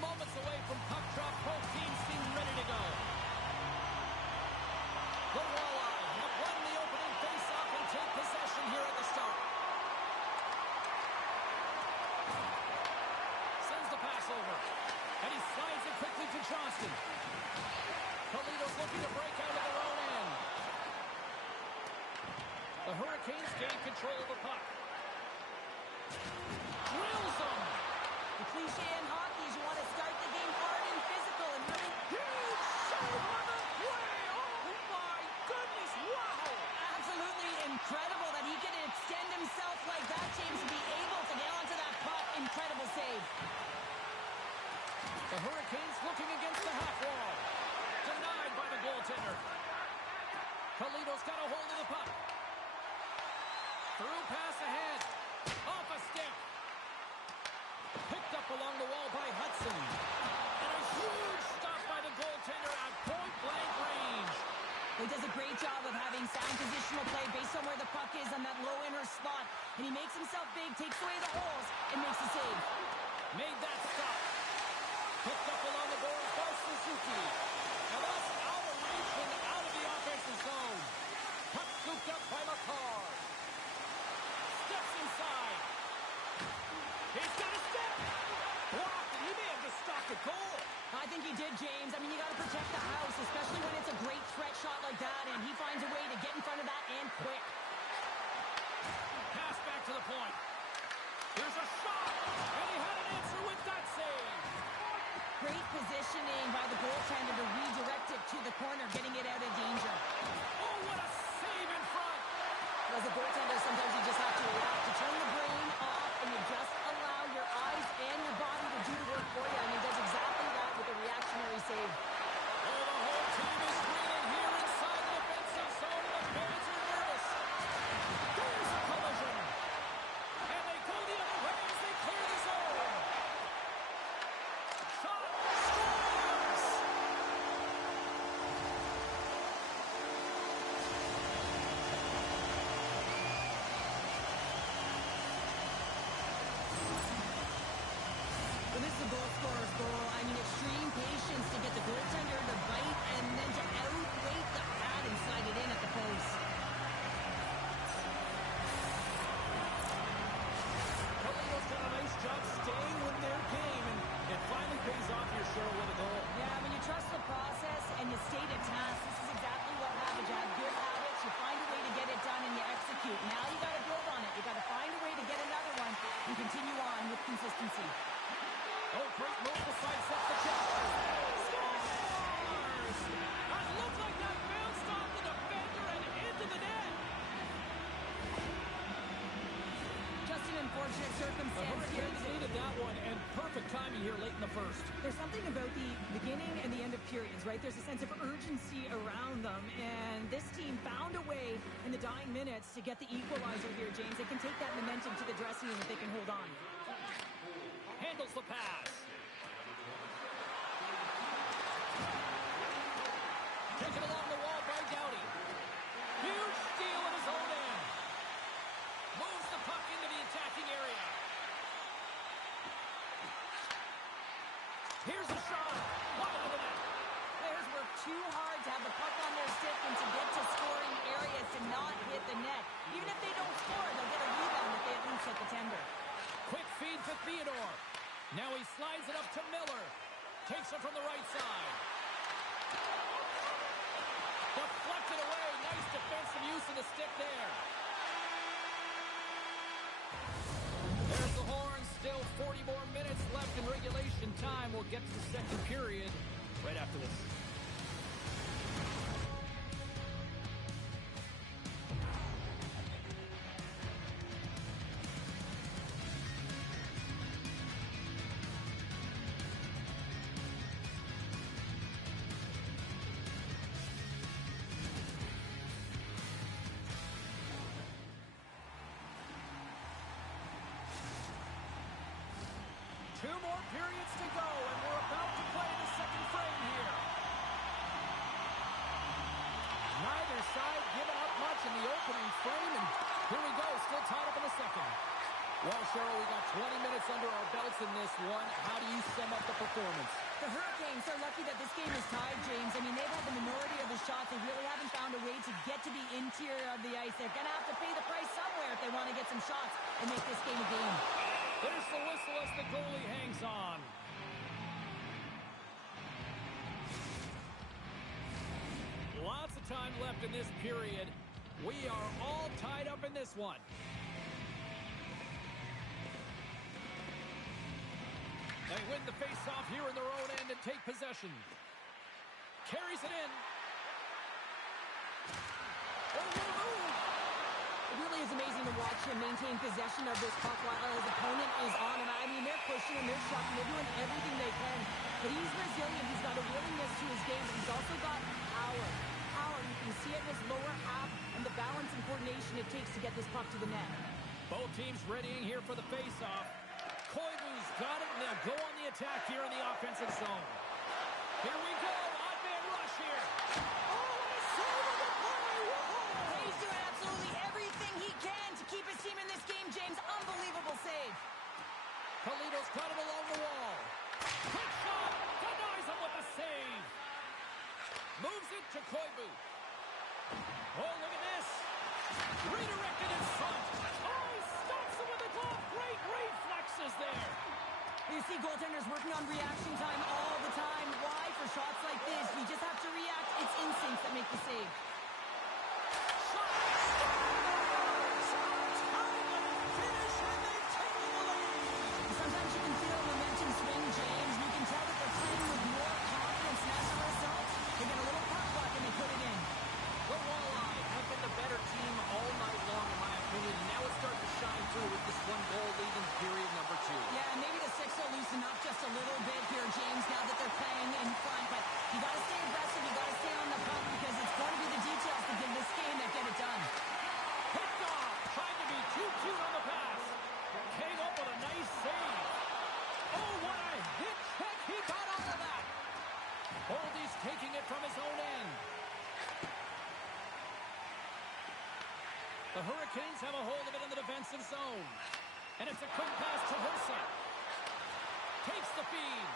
Moments away from puck drop. Both teams seem ready to go. The Walleye have won the opening face-off and take possession here at the start. Sends the pass over. And he slides it quickly to Johnston. Toledo's looking to break out of their own end. The Hurricanes gain control of the puck. Drills them. The cliche in hockey is you want to start the game hard and physical and really Huge save on the play. Oh my goodness, wow. absolutely incredible that he can extend himself like that, James, and be able to get onto that puck. Incredible save. The Hurricanes looking against the half wall. Denied by the goaltender. Toledo's got a hold of the puck. Through pass ahead. Off a stick. Picked up along the wall by Hudson. And a huge stop by the goaltender at point-blank range. He does a great job of having sound positional play based on where the puck is on that low inner slot. And he makes himself big, takes away the holes, and makes the save. Made that stop. Picked up along the boards by Suzuki. Now that's out of reach and out of the offensive zone. Puck scooped up by McCarr. Steps inside. He's got a step. Blocked, and he may have just stopped a goal. I think he did, James. I mean, you got to protect the house, especially when it's a great threat shot like that, and he finds a way to get in front of that and quick. Pass back to the point. Here's a shot, and he had an answer with that save. Great positioning by the goaltender to redirect it to the corner, getting it out of danger. Oh, what a save in front. As a goaltender, sometimes you just have to react, to turn the brain off, and you just allow your eyes and your body to do the work for you, and he does exactly that with a reactionary save. Oh, the whole team is reeling here inside the defensive zone, and the fans are nervous. There's a collision. And they go the other way as they clear the zone. Shot scores! Well, this is a goal scorer's goal. I mean, extreme patience to get the goaltender to bite and then to outweight the pad and slide it in at the post. Toledo's done a nice job staying with their game, and it finally pays off here, Cheryl, with a goal. Yeah, when you trust the process and you stay to task, this is exactly what happens. You have good habits, you find a way to get it done, and you execute. Now you got to build on it. You got to find a way to get another one and continue on with consistency. Oh, great move to sidestep the check. Scores! It looked like that bounced off the defender and into the net. Just an unfortunate The circumstance here. Hurricanes needed that one, and perfect timing here late in the first. There's something about the beginning and the end of periods, right? There's a sense of urgency around them, and this team found a way in the dying minutes to get the equalizer here, James. They can take that momentum to the dressing room if they can hold on. Handles the pass. Taken along the wall by Doughty. Huge steal at his own end. Moves the puck into the attacking area. Here's a shot. Wide of the net. Players work too hard to have the puck on their stick and to get to scoring areas to not hit the net. Even if they don't score, they'll get a rebound if they at least hit the tender. Quick feed to Theodore. Now he slides it up to Miller. Takes it from the right side. Deflected away. Nice defensive use of the stick there. There's the horn. Still 40 more minutes left in regulation time. We'll get to the second period right after this. Two more periods to go, and we're about to play the second frame here. Neither side giving up much in the opening frame, and here we go, still tied up in the second. Well, Cheryl, we got 20 minutes under our belts in this one. How do you sum up the performance? The Hurricanes are lucky that this game is tied, James. I mean, they've had the minority of the shots. They really haven't found a way to get to the interior of the ice. They're going to have to pay the price somewhere if they want to get some shots and make this game a game. There's the whistle as the goalie hangs on. Lots of time left in this period. We are all tied up in this one. They win the face-off here in their own end and take possession. Carries it in. Oh, what a move! It really is amazing to watch him maintain possession of this puck while his opponent is on him. I mean, they're pushing him, they're shoving, they're doing everything they can. But he's resilient. He's got a willingness to his game, but he's also got power. You can see it in his lower half and the balance and coordination it takes to get this puck to the net. Both teams readying here for the face-off. Koivu's got it, and they'll go on the attack here in the offensive zone. Here we go, odd man rush here. Oh, what a save of the play! Whoa! He's doing absolutely everything he can to keep his team in this game, James. Unbelievable save. Toledo's got it along the wall. Quick shot, denies him with the save. Moves it to Koivu. Oh, look at this. Redirected in front. Oh, he stops it with a glove. Great reflexes there. You see goaltenders working on reaction time all the time. Why? For shots like this, you just have to react. It's instincts that make the save. Shot. Scores. Timely finish, and they've taken the lead. Sometimes you can feel momentum swing, James. You can tell that they're playing with more confidence. And as a result, they get a little puck luck and they put it in. The Walleye have been the better team all night long, in my opinion. Now it's starting to shine through with this one goal lead in period number 2. Yeah, and maybe the six will loosen up just a little bit here, James, now that they're playing in front. But you got to stay aggressive. You got to stay on the puck because it's going to be the details to give this game that get it done. Picked off. Trying to be too cute on the pass. Came up with a nice save. Oh, what a hit check he got out of that. Boldy's taking it from his own end. The Hurricanes have a hold of it in the defensive zone. And it's a quick pass to Hossa. Takes the feed.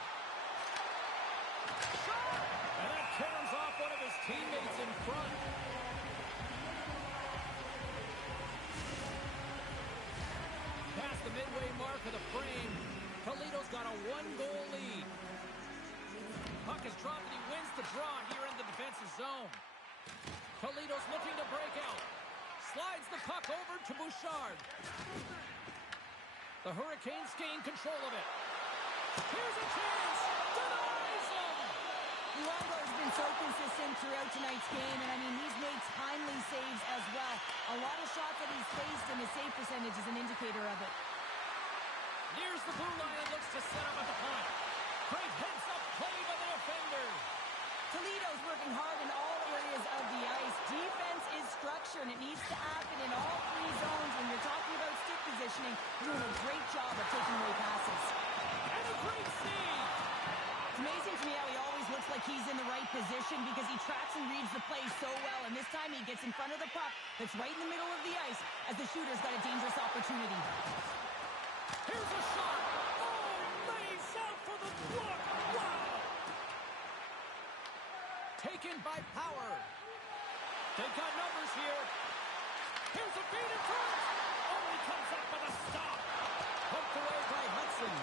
Shot! And that caroms off one of his teammates in front. Past the midway mark of the frame, Toledo's got a 1-goal lead. Puck is dropped and he wins the draw here in the defensive zone. Toledo's looking to break out. Slides the puck over to Bouchard. The Hurricanes gain control of it. Here's a chance. Denies him. Luongo has been so consistent throughout tonight's game, and I mean, he's made timely saves as well. A lot of shots that he's faced, and his save percentage is an indicator of it. Here's the blue line and looks to set up at the point. Great heads-up play by the defender. Toledo's working hard in all areas of the ice. Defense is structure, and it needs to happen in all 3 zones. When you're talking about stick positioning, you're doing a great job of taking away passes. And a great save. It's amazing to me how he always looks like he's in the right position because he tracks and reads the play so well. And this time he gets in front of the puck that's right in the middle of the ice as the shooter's got a dangerous opportunity. Here's a shot. Oh, lays out for the block. Wow. Taken by Power. They've got numbers here. Here's a feed in front. Oh, he comes up with a stop. Poked away by Hudson.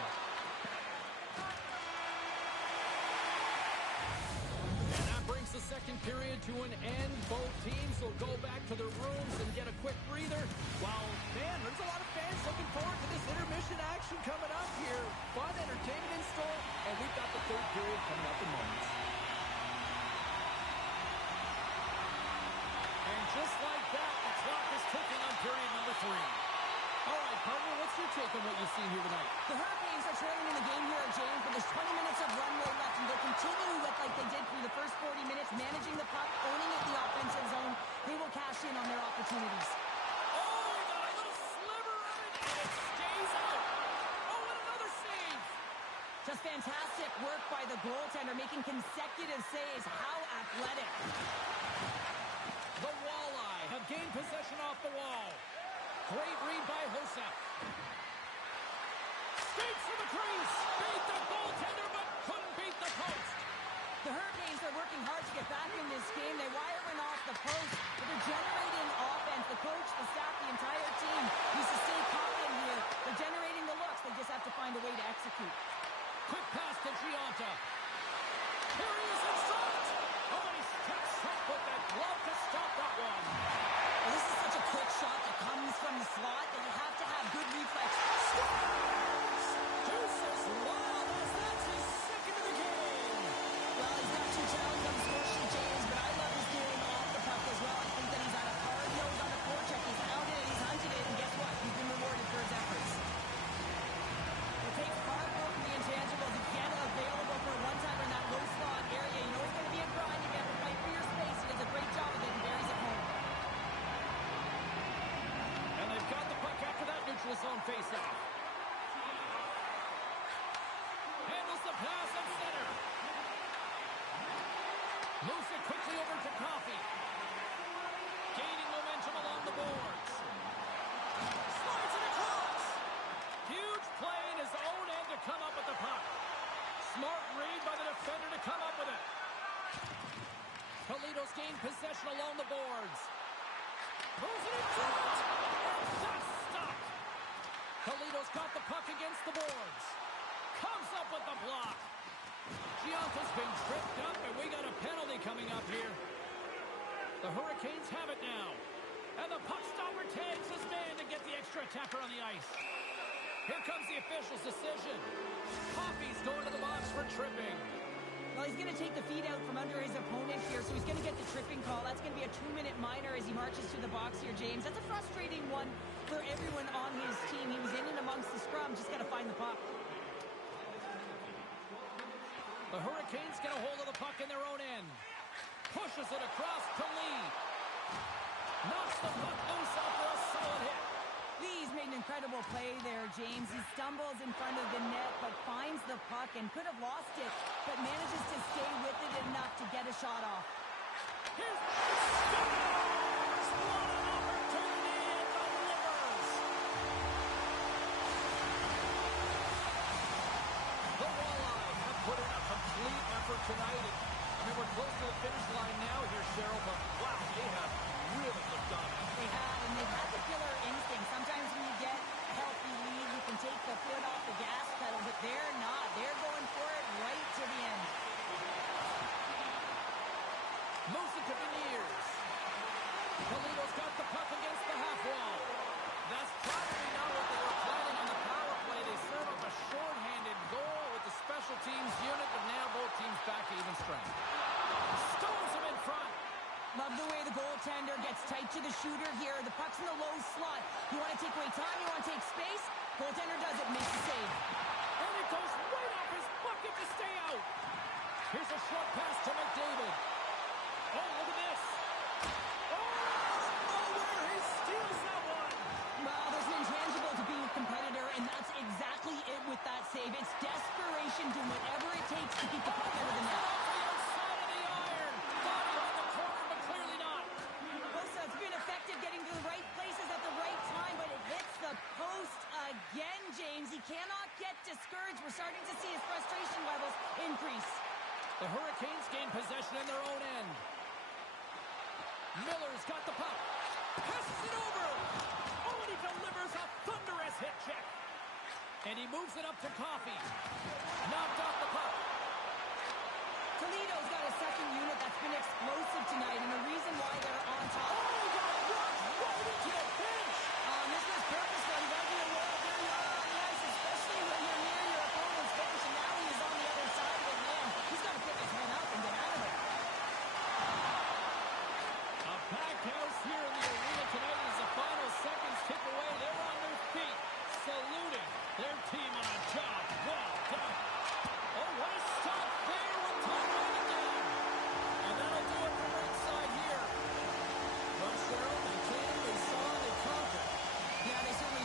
And that brings the second period to an end. Both teams will go back to their rooms and get a quick breather. While, man, there's a lot of fans looking forward to this intermission action coming up here. Fun entertainment in store, and we've got the third period coming up in moments. And just like that, the clock is ticking on period number 3. All right, partner, what's your take on what you've seen here tonight? The Hurricanes are trailing in the game here, James, but there's 20 minutes of runway left, and they'll continue with like they did through the first 40 minutes, managing the puck, owning it in the offensive zone. They will cash in on their opportunities. Oh, he got a little sliver of it, and it stays out. Oh, and another save. Just fantastic work by the goaltender, making consecutive saves. How athletic. The Walleye have gained possession off the wall. Great read by Hossa. Straight to the crease. Beat the goaltender, but couldn't beat the post. The Hurricanes are working hard to get back in this game. They wire in off the post, but they're generating offense. The coach, the staff, the entire team needs to stay confident here. They're generating the looks. They just have to find a way to execute. Quick pass to Gianta. Here he is in front. Oh, and he steps up with that glove to stop that one. Well, this is such a quick shot that comes from the slot that you have to have good reflex. Deuces Wild as that's his second of the game. Well, he's got 2 challenges on the score sheet, James, but I love his game off the puck as well. I think that he's had a hard nose on the forecheck. He's hounded it, he's hunted it, and guess what? He's been rewarded for his efforts. It takes hard work from the intangibles. Again, available for a one-timer in that low slot area. You know he's going to be a grind. You have to fight for your space. He does a great job of it and buries it home. And they've got the puck after that neutral zone faceoff. Handles the pass at center. Moves it quickly over to Coffey. Gaining momentum along the boards. Slides it across. Huge play in his own end to come up with the puck. Smart read by the defender to come up with it. Toledo's gained possession along the boards. Moves it in front. And that's stopped. Toledo's got the puck against the boards. Comes up with the block. Gianta's been tripped up, and we got a penalty coming up here. The Hurricanes have it now. And the puck stopper tags his man to get the extra attacker on the ice. Here comes the official's decision. Coffey's going to the box for tripping. Well, he's going to take the feet out from under his opponent here, so he's going to get the tripping call. That's going to be a 2-minute minor as he marches to the box here, James. That's a frustrating one for everyone on his team. He was in and amongst the scrum, just got to find the puck. The Hurricanes get a hold of the puck in their own end. Pushes it across to Lee. Knocks the puck loose after a solid hit. Lee's made an incredible play there, James. He stumbles in front of the net, but finds the puck and could have lost it, but manages to stay with it enough to get a shot off. Here's scores! What an opportunity and delivers! The Walleyes have put in a complete effort tonight. I mean, we're close to the finish line now here, Cheryl, but wow, they have really looked on. They have, and they've had the killer instinct. Sometimes when you get a healthy lead, you can take the foot off the gas pedal, but they're not. They're going for it right to the end. Moves it to Beniers. Toledo's got the puck against the half wall. That's probably not what they were planning on the power play. They serve up a short-handed goal with the special teams unit, but now both teams back to even strength. Stones him in front. Love the way the goaltender gets tight to the shooter here. The puck's in the low slot. You want to take away time, you want to take space. Goaltender does it, makes the save. And it goes right off his bucket to stay out. Here's a short pass to McDavid. Oh, look at this. Oh, where he steals that one. Well, there's an intangible to being a competitor, and that's exactly it with that save. It's desperation, doing whatever it takes to keep the puck out of the net. Off the outside of the iron. Thought he had the corner, but clearly not. Bosa, it's been effective getting to the right places at the right time, but it hits the post again, James. He cannot get discouraged. We're starting to see his frustration levels increase. The Hurricanes gain possession in their own end. Miller's got the puck. Passes it over. Oh, and he delivers a thunderous hit check. And he moves it up to Coffey. Knocked off the puck. Toledo's got a second unit that's been explosive tonight, and the reason why they're on top. Oh, he got rushed right into the bench. This was purposeful. You got to be aware of where you are on the ice, especially when you're near your opponent's bench, and now he is on the other side of it. Man, he's got to pick his head up and get out of it. A packed house here in the arena tonight as the final seconds tick away. They're on their feet, saluting their team on a job well done. Oh, what a stop there with time running down. And that'll do it from ringside here. Well, Cheryl, they came, they saw, they conquered. Yeah, they certainly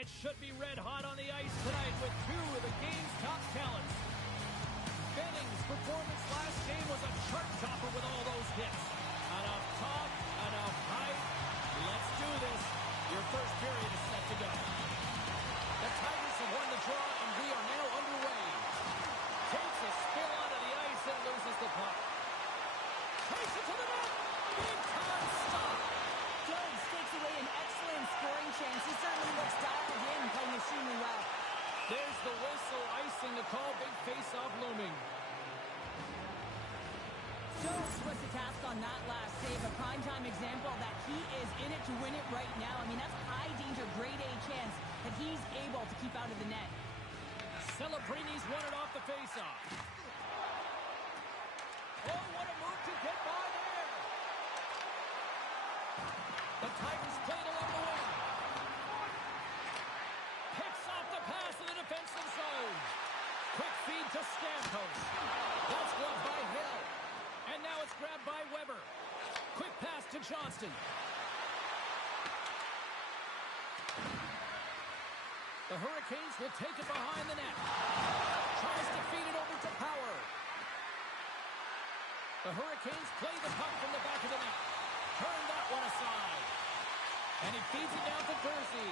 It should be red hot on the ice tonight with two of the game's top talents. Benning's performance last game was a chart topper with all those hits. Enough talk, enough hype. Let's do this. Your first period is set to go. The Tigers have won the draw, and we are now underway. Takes a spill onto the ice and loses the puck. Takes it to the net. Big time stop. Jones takes away an excellent scoring chance. He certainly looks dialed in, playing extremely well. There's the whistle, icing the call. Big face-off looming. Jones was the task on that last save, a primetime example that he is in it to win it right now. I mean, that's high danger, grade A chance that he's able to keep out of the net. Celebrini's won it off the face-off. Oh, what a move to get by there. The Tigers played along the wing. Picks off the pass in the defensive zone. Quick feed to Stamkos. That's gloved by Hill. And now it's grabbed by Weber. Quick pass to Johnston. The Hurricanes will take it behind the net. Tries to feed it over to Power. The Hurricanes play the puck from the back of the net. Turn that one aside. And he feeds it down to Jersey.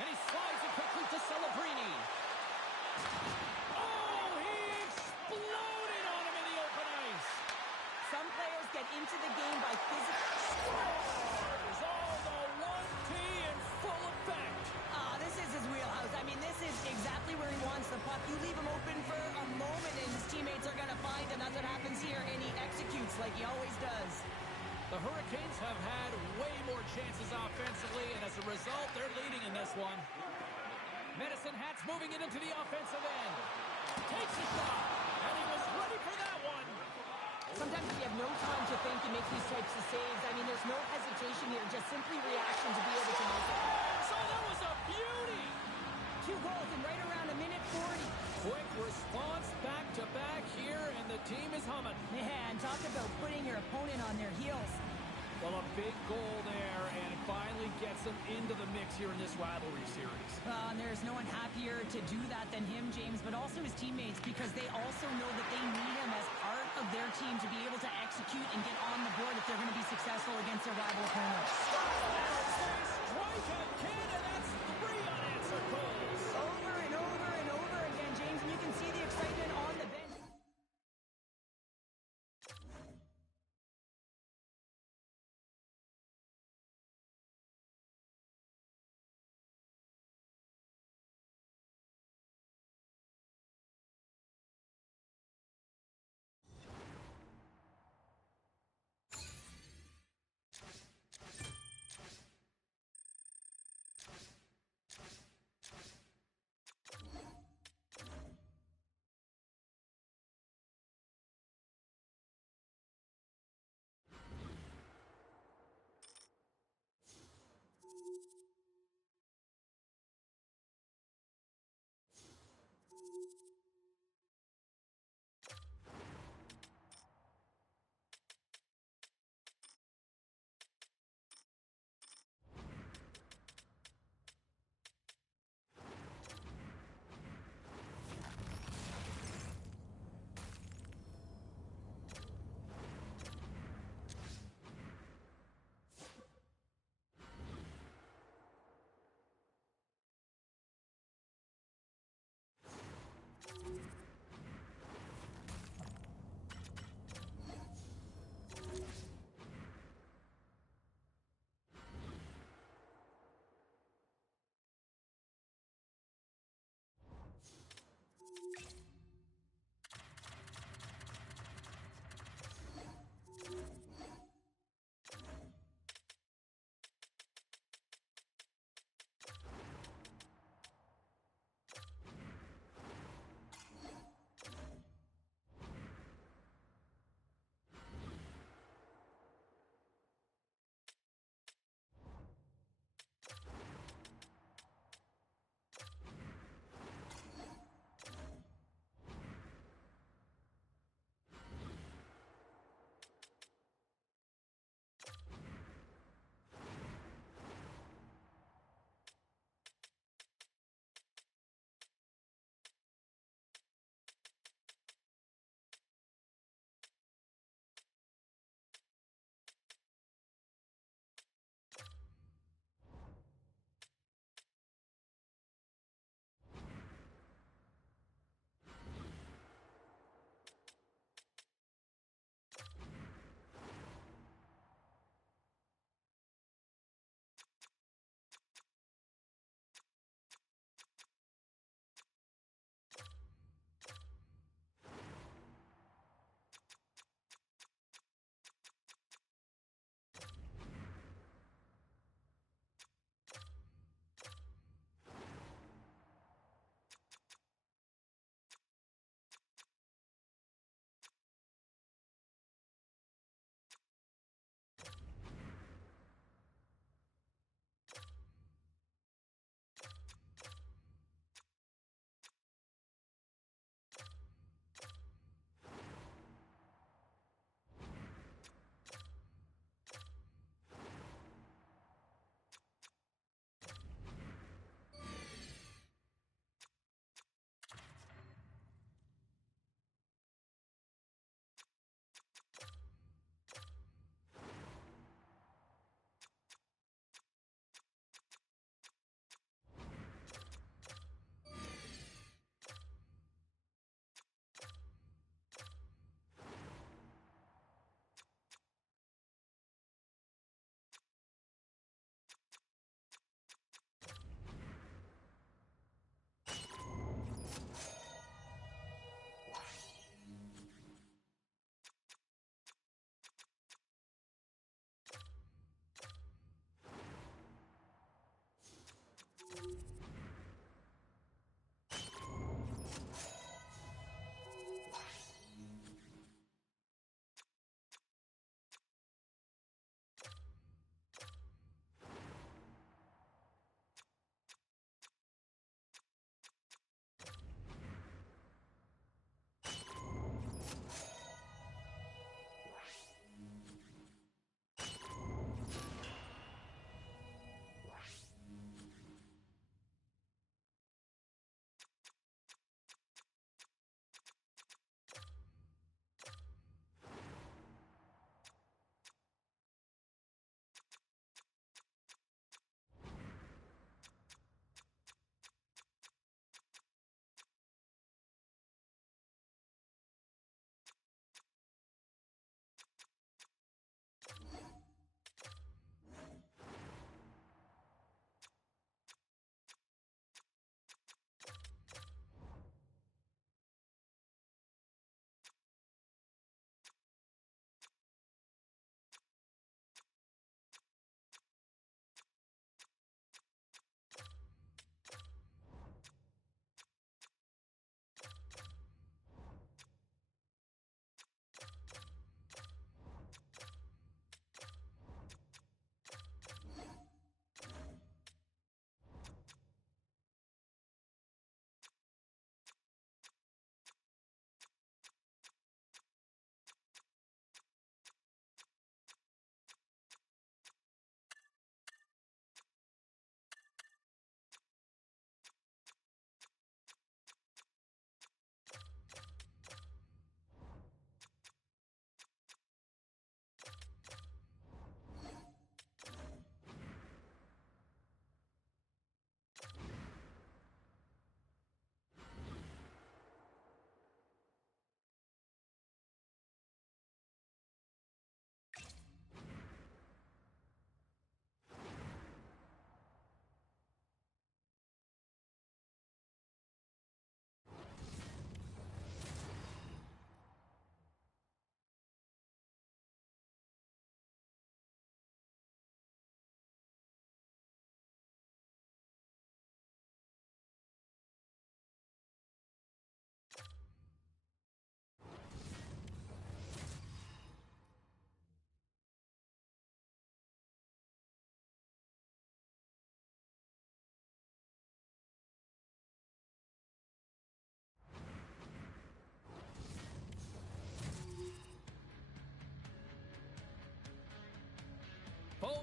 And he slides it quickly to Celebrini. Oh, he exploded on him in the open ice. Some players get into the game by physical... Scores! Oh, the 1T in full effect. This is his wheelhouse. I mean, this is exactly where he wants the puck. You leave him open for a moment, and his teammates are going to find him. That's what happens here, and he executes like he always does. The Hurricanes have had way more chances offensively, and as a result, they're leading in this one. Medicine Hat's moving it into the offensive end. Takes a shot, and he was ready for that one. Sometimes if you have no time to think and make these types of saves, I mean, there's no hesitation here, just simply reaction to be able to make it. So that was a beauty. 2 goals in right around a minute 40. Quick response back-to-back here, and the team is humming. Yeah, and talk about putting your opponent on their heels. Well, a big goal there, and it finally gets them into the mix here in this rivalry series. And there's no one happier to do that than him, James, but also his teammates, because they also know that they need him as part of their team to be able to execute and get on the board if they're going to be successful against their rival opponents. Strike again, and that's 3 unanswered goals. Over and over and over again, James, and you can see the excitement on the bench.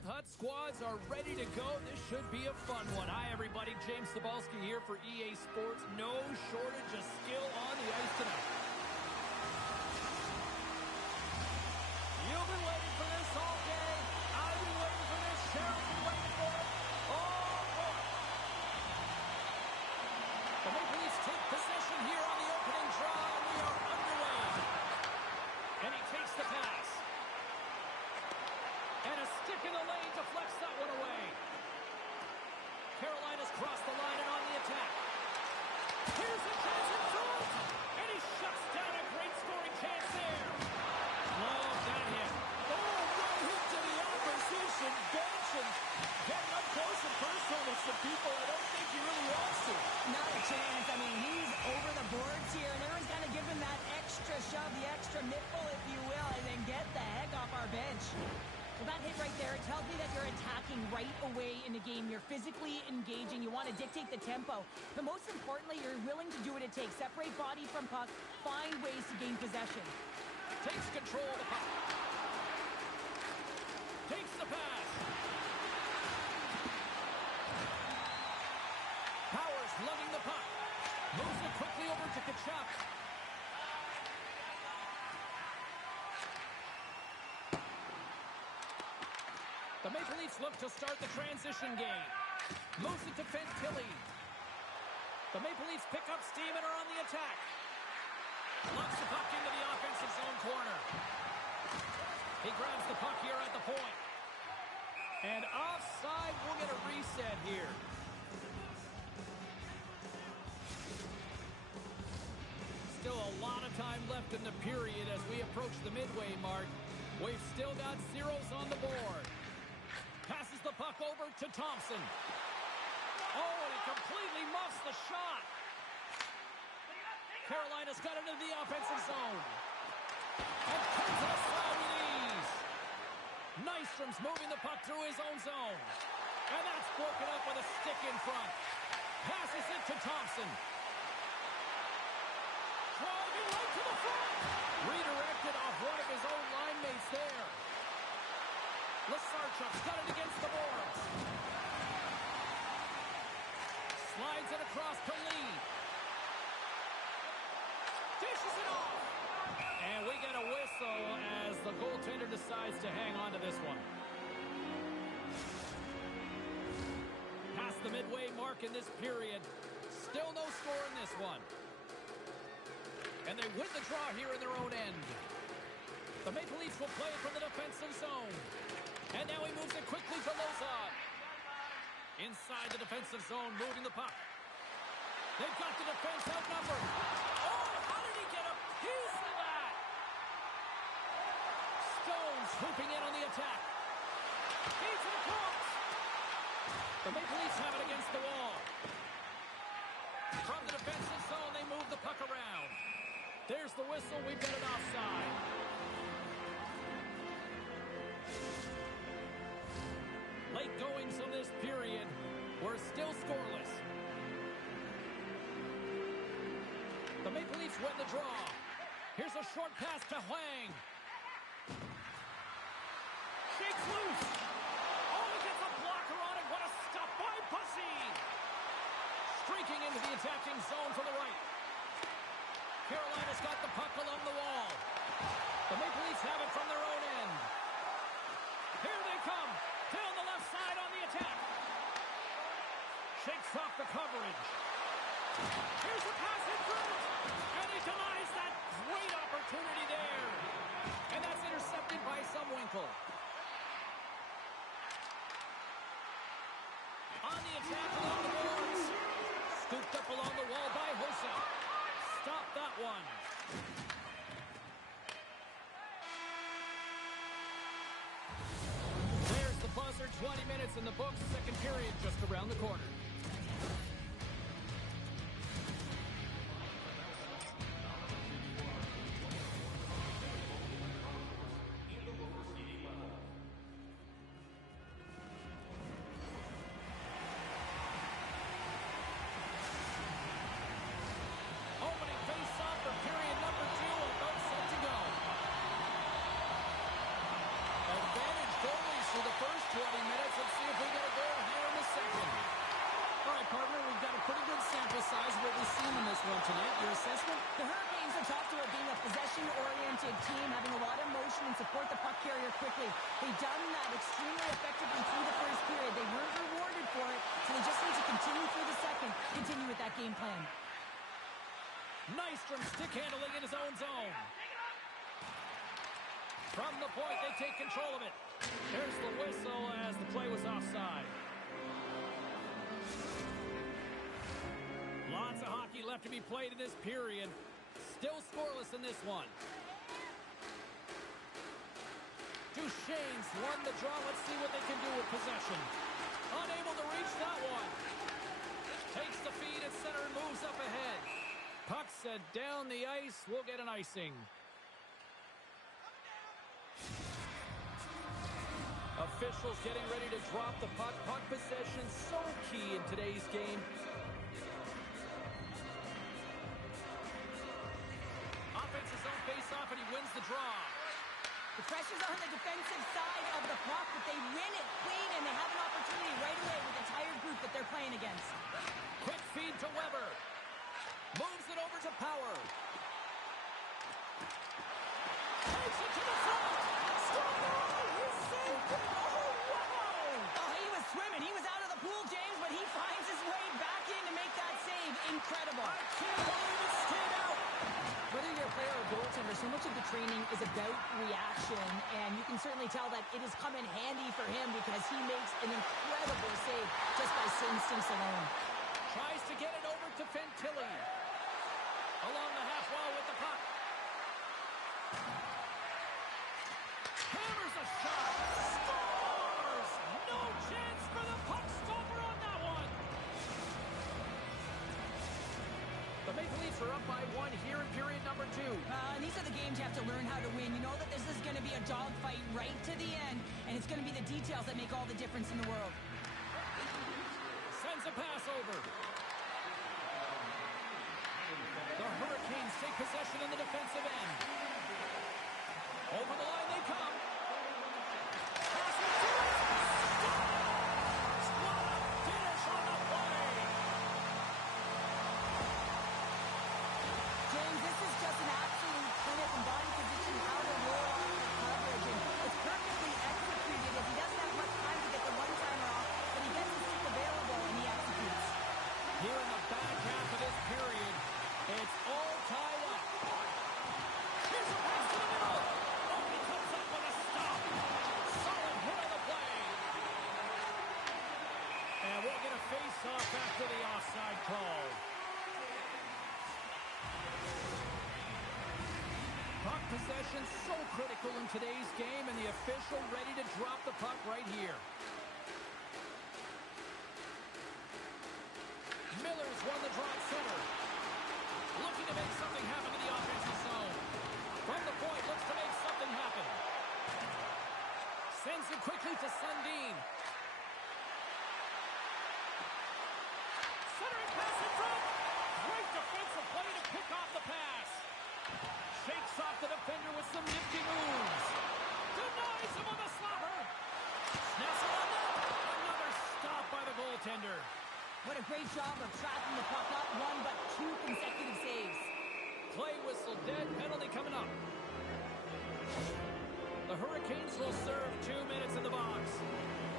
Both Hut squads are ready to go. This should be a fun one. Hi, everybody. James Cebulski here for EA Sports. No shortage of skill on the ice tonight. You've been waiting for this all day. I've been waiting for this. Cheryl's been waiting for it. Oh, boy. The Maple Leafs take possession here on the opening draw, and we are underway. And he takes the pass. And a stick in the lane deflects that one away. Carolina's crossed the line and on the attack. Here's a chance in front. And he shuts down a great scoring chance there. Love that hit. Oh, right hit to the opposition bench. And getting up close and personal with some people I don't think he really wants to. Not a chance. I mean, he's over the boards here, and everyone's got to give him that extra shove, the extra nipple, if you will, and then get the heck off our bench. Well, that hit right there, it tells me that you're attacking right away in the game. You're physically engaging. You want to dictate the tempo. But most importantly, you're willing to do what it takes. Separate body from puck. Find ways to gain possession. Takes control of the puck. Takes the pass. Powers lugging the puck. Moves it quickly over to Kachuk. The Maple Leafs look to start the transition game. Moves it to Fantilli. The Maple Leafs pick up steam and are on the attack. Locks the puck into the offensive zone corner. He grabs the puck here at the point. And offside, we'll get a reset here. Still a lot of time left in the period as we approach the midway mark. We've still got zeros on the board. Passes the puck over to Thompson. Oh, and he completely muffs the shot. Carolina's got it into the offensive zone. And turns it aside with ease. Nystrom's moving the puck through his own zone. And that's broken up with a stick in front. Passes it to Thompson. Driving right to the front. Redirected off one of his own line mates there. Lasarchuk's got it against the boards. Slides it across to Lee. Dishes it off. And we get a whistle as the goaltender decides to hang on to this one. Past the midway mark in this period. Still no score in this one. And they win the draw here in their own end. The Maple Leafs will play it from the defensive zone. And now he moves it quickly to Lozon. Inside the defensive zone, moving the puck. They've got the defense outnumbered. Oh, how did he get a piece of that? Stones swooping in on the attack. Feeds it across. The Maple Leafs have it against the wall. From the defensive zone, they move the puck around. There's the whistle. We've got it offside. Late goings of this period. We're still scoreless. The Maple Leafs win the draw. Here's a short pass to Hwang. Shakes loose. Oh, he gets a blocker on it. What a stop by Bussy. Streaking into the attacking zone to the right. Carolina's got the puck along the wall. The Maple Leafs have it from their own end. Here they come. Down the left side on the attack. Shakes off the coverage. Here's a pass in front. And he denies that great opportunity there. And that's intercepted by Sumwinkle. On the attack along the boards. Scooped up along the wall by Hossa. Stop that one. There's the buzzer. 20 minutes in the books. Second period just around the corner. support the puck carrier quickly. They've done that extremely effectively through the first period. They weren't rewarded for it, so they just need to continue through the second, continue with that game plan. Nystrom stick handling in his own zone. From the point, they take control of it. There's the whistle as the play was offside. Lots of hockey left to be played in this period. Still scoreless in this one. Duchesne's won the draw. Let's see what they can do with possession. Unable to reach that one. Takes the feed at center and moves up ahead. Puck set down the ice. We'll get an icing. Officials getting ready to drop the puck. Puck possession so key in today's game. Offensive zone face-off, and he wins the draw. The pressure's on the defensive side of the puck, but they win it clean, and they have an opportunity right away with the tired group that they're playing against. Quick feed to Weber. Moves it over to Power. Takes it to the front. He saved it. Oh, wow. Oh, he was swimming. He was out of the pool, James, but he finds his way back in to make that save. Incredible. I can't believe it stayed out. Whether you're a player or goaltender, so much of the training is about reaction, and you can certainly tell that it has come in handy for him because he makes an incredible save just by instincts alone. Tries to get it over to Fantilli. Along the half wall with the puck. Hammers a shot. Scores! No chance for the puck stopper on that one. The Maple Leafs are up by 1 here in period number 2. And these are the games you have to learn how to win. You know that this is going to be a dogfight right to the end, and it's going to be the details that make all the difference in the world. Sends a pass over. The Hurricanes take possession in the defensive end. Over the line they come. Pass it to it. Scores! What a finish on the play! James, this is just an absolute clinic in body position, how to roll off the coverage, and it's perfectly executed. If he doesn't have much time to get the one-timer off, but he gets the stick available and he executes. Here in the back half of this period, it's all tied up. Here's a pass to the middle. Oh, he comes up with a stop. Solid hit on the play. And we'll get a face-off after the offside call. Puck possession so critical in today's game, and the official ready to drop the puck right here. Miller's won the draw at center. Looking to make something happen in the offensive zone. From the point, looks to make something happen. Sends it quickly to Sundin. Centering pass in front. Great defensive play to pick off the pass. Shakes off the defender with some nifty moves. Denies him on the slapper. Snaps it on net. Another stop by the goaltender. What a great job of tracking the puck, not one but 2 consecutive saves. Play whistle dead, penalty coming up. The Hurricanes will serve 2 minutes in the box.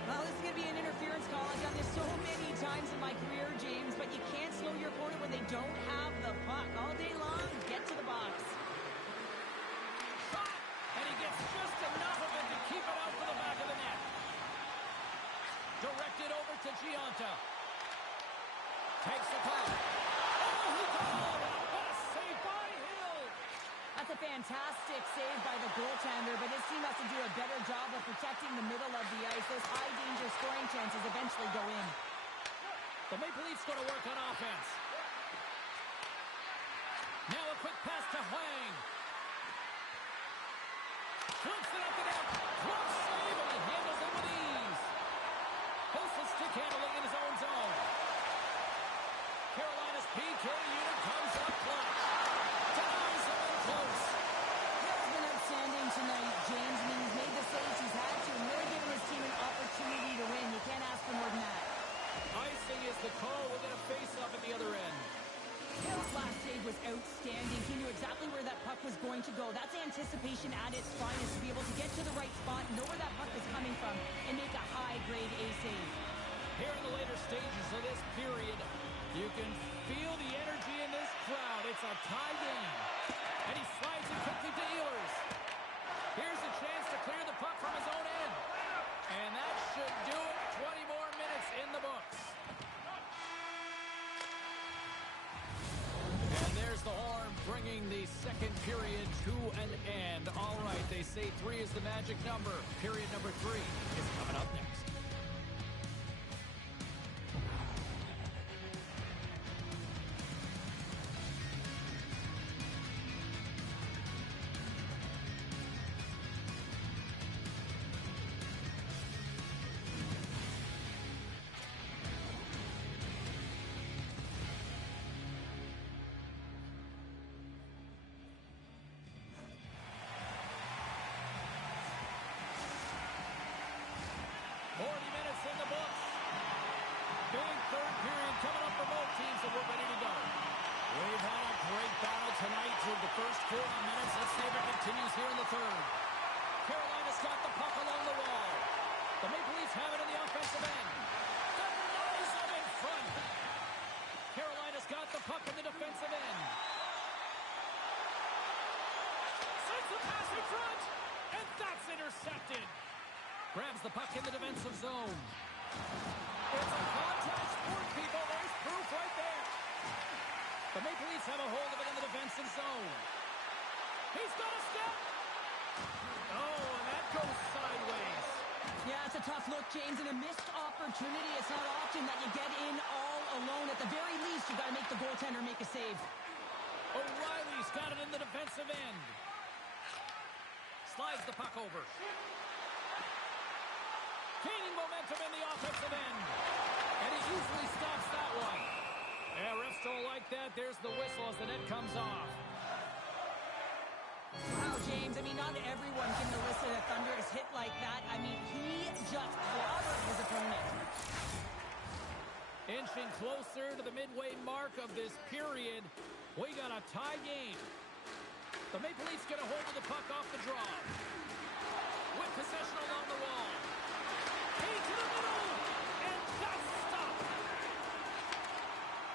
Well, this is going to be an interference call. I've done this so many times in my career, James, but you can't slow your opponent when they don't have the puck. All day long, get to the box. Shot! And he gets just enough of it to keep it out to the back of the net. Directed over to Giunta. Takes the puck. Oh, he got it! What a save by Hill! That's a fantastic save by the goaltender, but his team has to do a better job of protecting the middle of the ice. Those high-danger scoring chances eventually go in. The Maple Leafs going to work on offense. Now a quick pass to Hwang. Flips it up the net. Glove save, and he handles it with ease. Postal stick handling in his own zone. Carolina's PK unit comes up clutch. Denies him in close. Hill's been outstanding tonight, James. I mean, he's made the saves he's had to, and really given his team an opportunity to win. You can't ask for more than that. Icing is the call. We'll get a face-up at the other end. Hill's last save was outstanding. He knew exactly where that puck was going to go. That's anticipation at its finest, to be able to get to the right spot, know where that puck was coming from, and make a high-grade A save. Here in the later stages of this period, you can feel the energy in this crowd. It's a tie game. And he slides it quickly to Ehlers. Here's a chance to clear the puck from his own end. And that should do it. 20 more minutes in the books. And there's the horn bringing the second period to an end. All right, they say 3 is the magic number. Period number 3 is coming up next. Grabs the puck in the defensive zone. It's a contact sport, people. There's proof right there. The Maple Leafs have a hold of it in the defensive zone. He's got a step. Oh, and that goes sideways. Yeah, it's a tough look, James, and a missed opportunity. It's not often that you get in all alone. At the very least, you got to make the goaltender make a save. O'Reilly's got it in the defensive end. Slides the puck over. Gaining momentum in the offensive end. And he usually stops that one. Yeah, refs don't like that. There's the whistle as the net comes off. Wow, James, I mean, not everyone can elicit a thunderous hit like that. I mean, he just clobbered his opponent. Inching closer to the midway mark of this period. We got a tie game. The Maple Leafs get a hold of the puck off the draw. With possession along the wall. Key to the middle, and that's stopped.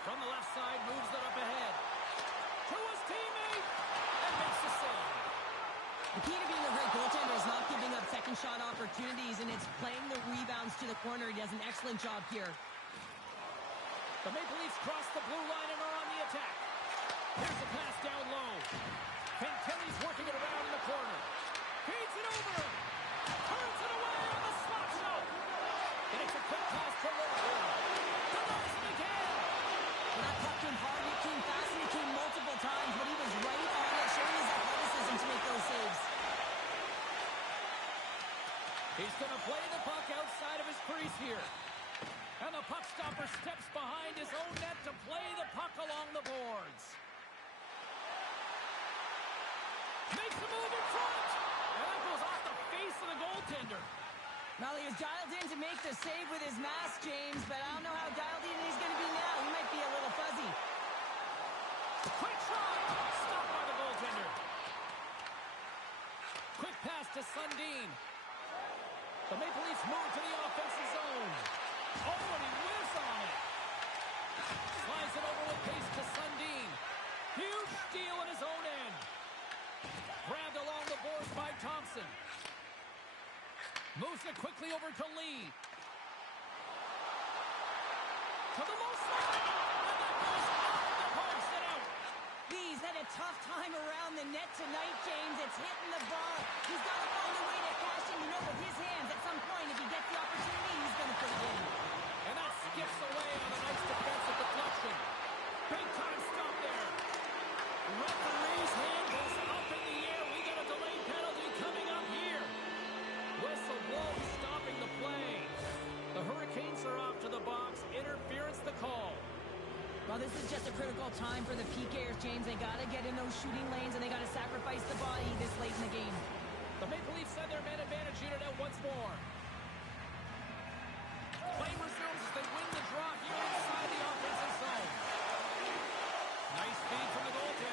From the left side, moves it up ahead. To his teammate, and makes the save. The key to being a great goaltender is not giving up second shot opportunities, and it's playing the rebounds to the corner. He does an excellent job here. The Maple Leafs cross the blue line and are on the attack. Here's a pass down low. Kelly's working it around in the corner. Feeds it over. Turns it away on the slot shot. And it's a quick pass to Logan. The last again. Well, that puck came hard, it came fast, and it came multiple times, but he was right on it, showing his athleticism to make those saves. He's going to play the puck outside of his crease here. And the puck stopper steps behind his own net to play the puck along the boards. Makes the move in front. And that goes off the face of the goaltender. Well, he was dialed in to make the save with his mask, James, but I don't know how dialed in he's going to be now. He might be a little fuzzy. Quick shot. Stopped by the goaltender. Quick pass to Sundin. The Maple Leafs move to the offensive zone. Oh, and he whiffs on it. Slides it over with pace to Sundin. Huge steal in his own end. Grabbed along the boards by Thompson. Moves it quickly over to Lee. To the low side. And that goes off the post and out. Lee's had a tough time around the net tonight, James. It's hitting the bar. He's got to find a way to cash in. You know, with his hands, at some point, if he gets the opportunity, he's going to put it in. And that skips away on a nice defensive deflection. Big time stop there. Referee's hand goes up in the air. We got a delayed penalty coming up here. Whistle blows, stopping the play. The Hurricanes are off to the box. Interference the call. Well, this is just a critical time for the PKers, James. They got to get in those shooting lanes, and they got to sacrifice the body this late in the game. The Maple Leafs send their man advantage unit out once more. Play resumes as they win the draw here inside the offensive zone. Nice feed from the goaltender.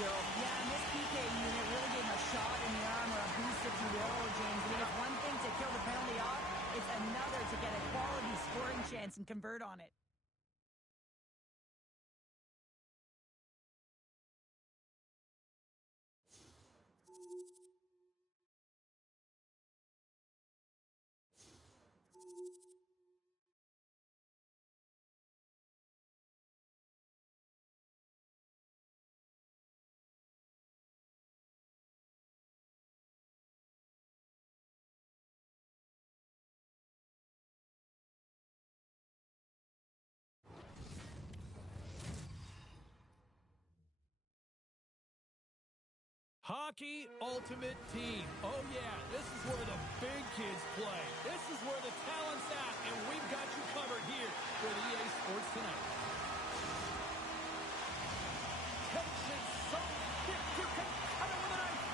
Carol. Yeah, and this PK unit really gave him a shot in the arm, or a boost, if you will, James. I mean, it's one thing to kill the penalty off, it's another to get a quality scoring chance and convert on it. Hockey Ultimate Team. Oh, yeah, this is where the big kids play. This is where the talent's at, and we've got you covered here for the EA Sports Tonight. Tension so thick you can cut it with a knife.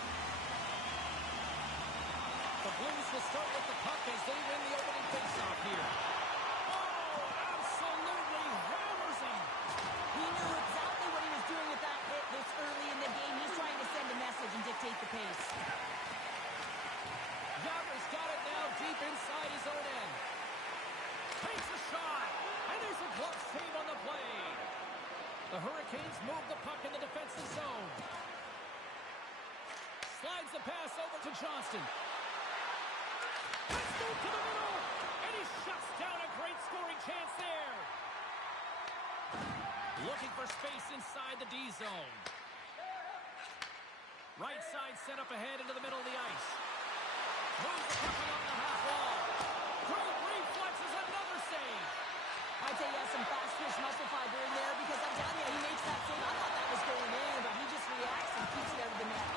The Blues will start with the puck as they win the opening faceoff here. Oh, absolutely hammers him. He knew exactly what he was doing with that hit this early in the game. He's trying to send a message and dictate the pace. Yager's got it now deep inside his own end. Takes a shot, and there's a glove save on the play. The Hurricanes move the puck in the defensive zone. Slides the pass over to Johnston. Let's move to the middle, and he shuts down a great scoring chance there. Looking for space inside the D zone. Right side set up ahead into the middle of the ice. Moves the puck along the half wall. Great reflexes, another save. I'd say he has some fast twitch muscle fiber in there, because I'm telling you, he makes that save. I thought that was going in, but he just reacts and keeps it out of the net.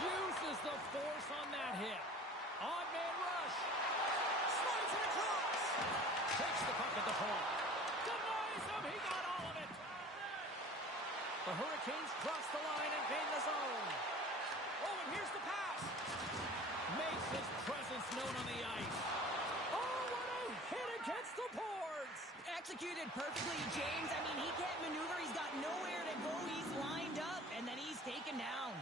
Uses the force on that hit. Odd man rush. Slides it across. Takes the puck at the point. Denies him. He got all of it. The Hurricanes cross the line and gain the zone. Oh, and here's the pass. Makes his presence known on the ice. Oh, what a hit against the boards. Executed perfectly, James. I mean, he can't maneuver. He's got nowhere to go. He's lined up, and then he's taken down.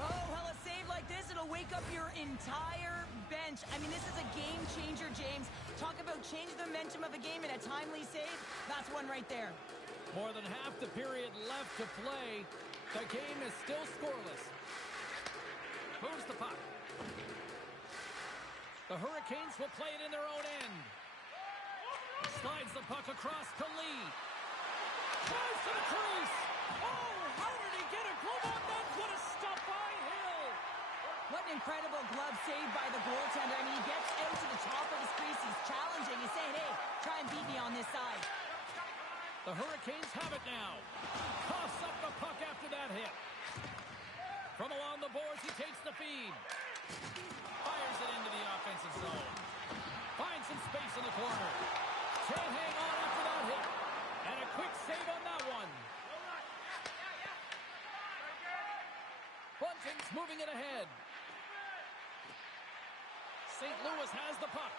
Oh, well, a save like this, it'll wake up your entire bench. I mean, this is a game changer, James. Talk about change the momentum of a game in a timely save. That's one right there. More than half the period left to play. The game is still scoreless. Moves the puck. The Hurricanes will play it in their own end. Slides the puck across to Lee. Tries to the crease. Oh, how did he get a glove on that? What a stop by Hill. What an incredible glove save by the goaltender. I mean, he gets out to the top of his crease. He's challenging. He's saying, hey, try and beat me on this side. The Hurricanes have it now. Coughs up the puck after that hit. From along the boards, he takes the feed. Fires it into the offensive zone. Finds some space in the corner. Can't hang on after that hit. And a quick save on that one. Bunting's moving it ahead. St. Louis has the puck.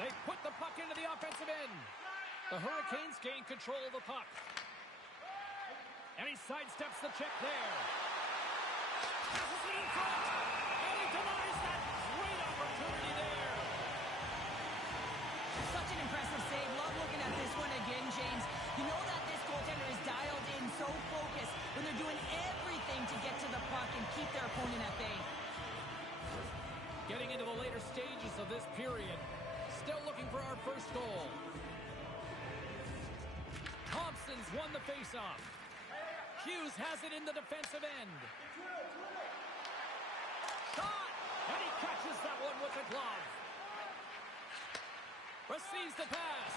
They put the puck into the offensive end. The Hurricanes gain control of the puck. And he sidesteps the check there. Passes it in front. And he denies that great opportunity there. Such an impressive save. Love looking at this one again, James. You know that this goaltender is dialed in, so focused, when they're doing everything to get to the puck and keep their opponent at bay. Getting into the later stages of this period. Still looking for our first goal. Thompson's won the faceoff. Hughes has it in the defensive end. Shot! And he catches that one with the glove. Receives the pass.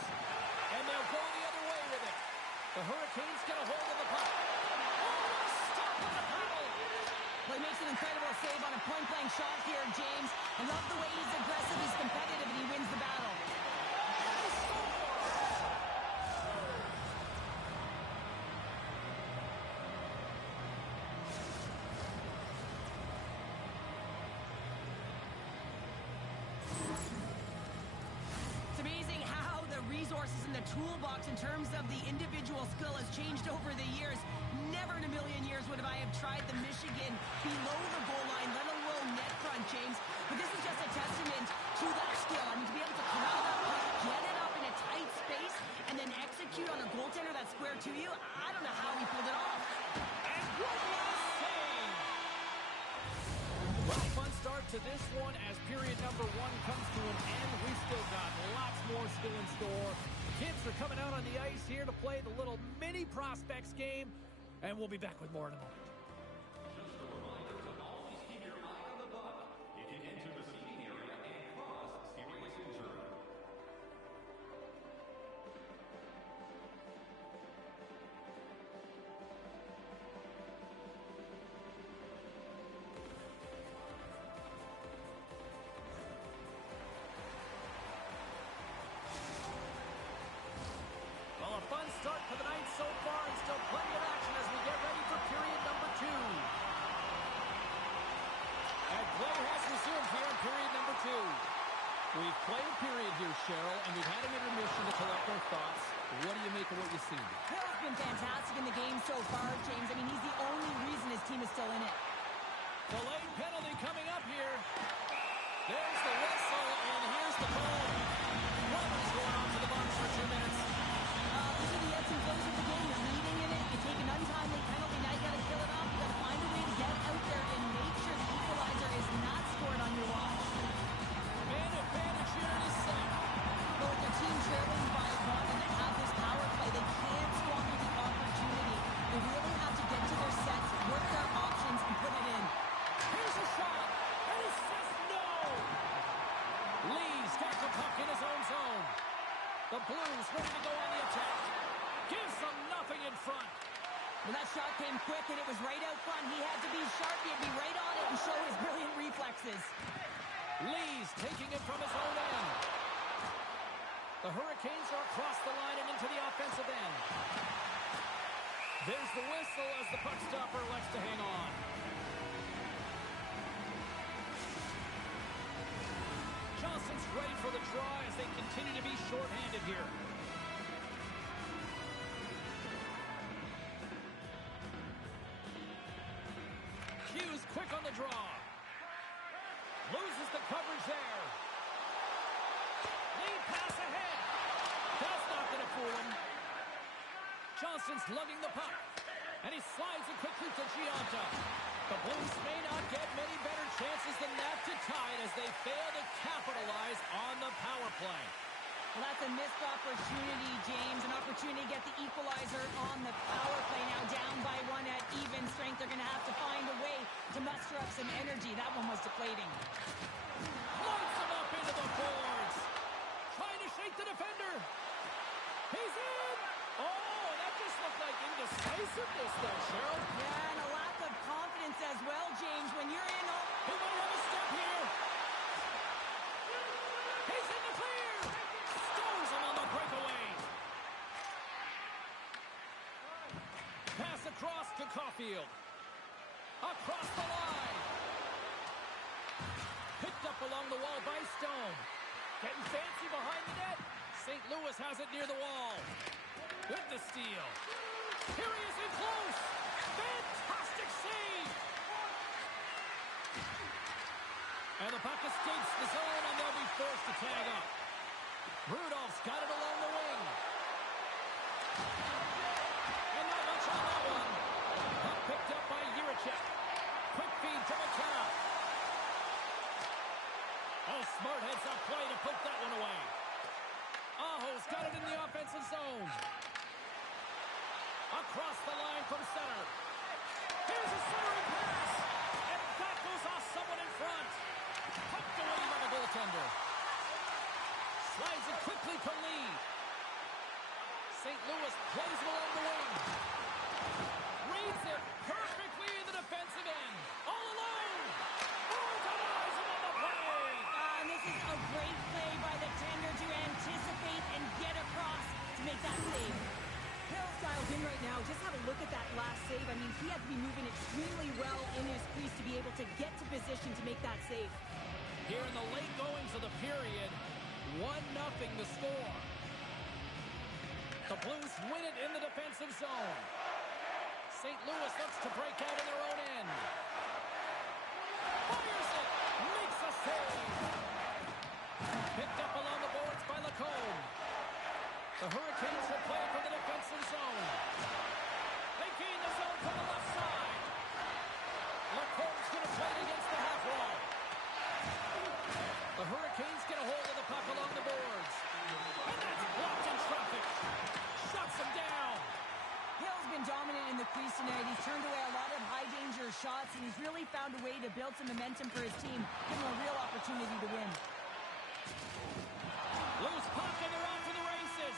And they'll go the other way with it. The Hurricanes get a hold of the puck. Oh, stop with the paddle! Well, he makes an incredible save on a point-blank shot here, James. I love the way he's aggressive, he's competitive, and he wins the battle. It's amazing how the resources in the toolbox in terms of the individual skill has changed over the years. Never in a million years would I have tried the Michigan below the goal line, let alone net front, James. But this is just a testament to that skill. I mean, to be able to corral that puck, get it up in a tight space, and then execute on a goaltender that's square to you. I don't know how he pulled it off. And one last save. Well, fun start to this one as period number 1 comes to an end. We've still got lots more still in store. Kids are coming out on the ice here to play the little mini prospects game, and we'll be back with more in a moment. Just a reminder to always keep your eye on the puck. You can enter the seating area and cause serious injury. Well, a fun start to the night so far, and still plenty of action as we get ready for period number 2. And play has resumed here in period number 2. We've played a period here, Cheryl, and we've had an intermission to collect our thoughts. What do you make of what you've seen? Hill's been fantastic in the game so far, James. I mean, he's the only reason his team is still in it. Delayed penalty coming up here. There's the whistle, and here's the call. Nobody's going on to the box for 2 minutes. These are the ebbs and flows of the game. You're leading in it. You take an untimely penalty. Now you got to kill it off. You got to find a way to get out there and make sure the equalizer is not scored on your watch. Man advantage here in his set. But with their team trailing by 1 and they have this power play, they can't squander the opportunity. They really have to get to their sets, work their options, and put it in. Here's a shot, and he says no! Lee's got the puck in his own zone. The Blues ready to go on the attack. Gives them nothing in front. Well, that shot came quick, and it was right out front. He had to be sharp. He had to be right on it and show his brilliant reflexes. Lee's taking it from his own end. The Hurricanes are across the line and into the offensive end. There's the whistle as the puck stopper elects to hang on. Johnson's ready for the draw as they continue to be shorthanded here. Hughes quick on the draw. Loses the coverage there. Lead pass ahead. That's not going to fool him. Johnson's lugging the puck. And he slides it quickly to Giunta. The Blues may not get many better chances than that to tie it as they fail to capitalize on the power play. Well, that's a missed opportunity, James. An opportunity to get the equalizer on the power play. Now down by 1 at even strength. They're going to have to find a way to muster up some energy. That one was deflating. Floats him up into the boards. Trying to shake the defender. He's in. Oh, that just looked like indecisiveness there, Cheryl. Yeah, and a lack of confidence as well, James. When you're in... He might have a step here. He's in the clear. Stones him on the breakaway. Pass across to Caulfield. Across the line. Picked up along the wall by Stone. Getting fancy behind the net. St. Louis has it near the wall. With the steal. Here he is in close. Fantastic save. And the puck escapes the zone, and they'll be forced to tag up. Rudolph's got it along the wing. And not much on that one. Puck picked up by Jiricek. Quick feed to McKenna. Oh, smart heads-up play to put that one away. Aho's got it in the offensive zone. Across the line from center. Here's a centering pass. And that goes off someone in front. Pucked away by the goaltender. Slides it quickly to Lee. St. Louis plays it along the wing. Reads it perfectly in the defensive end. All alone. Oh, denies him on the play. And this is a great play by the tender to anticipate and get across to make that save. Hill's dialed in right now. Just have a look at that last save. I mean, he had to be moving extremely well in his crease to be able to get to position to make that save. Here in the late goings of the period, 1-0 the score. The Blues win it in the defensive zone. St. Louis looks to break out in their own end. Fires it. Makes a save. Picked up along the boards by Lacombe. The Hurricanes will play it from the defensive zone. They gain the zone from the left side. Lacombe's going to play it against the half wall. The Hurricanes get a hold of the puck along the boards. And that's blocked in traffic. Shuts them down. Hill's been dominant in the crease tonight. He's turned away a lot of high-danger shots, and he's really found a way to build some momentum for his team, give him a real opportunity to win. Loose puck, and they're off to the races.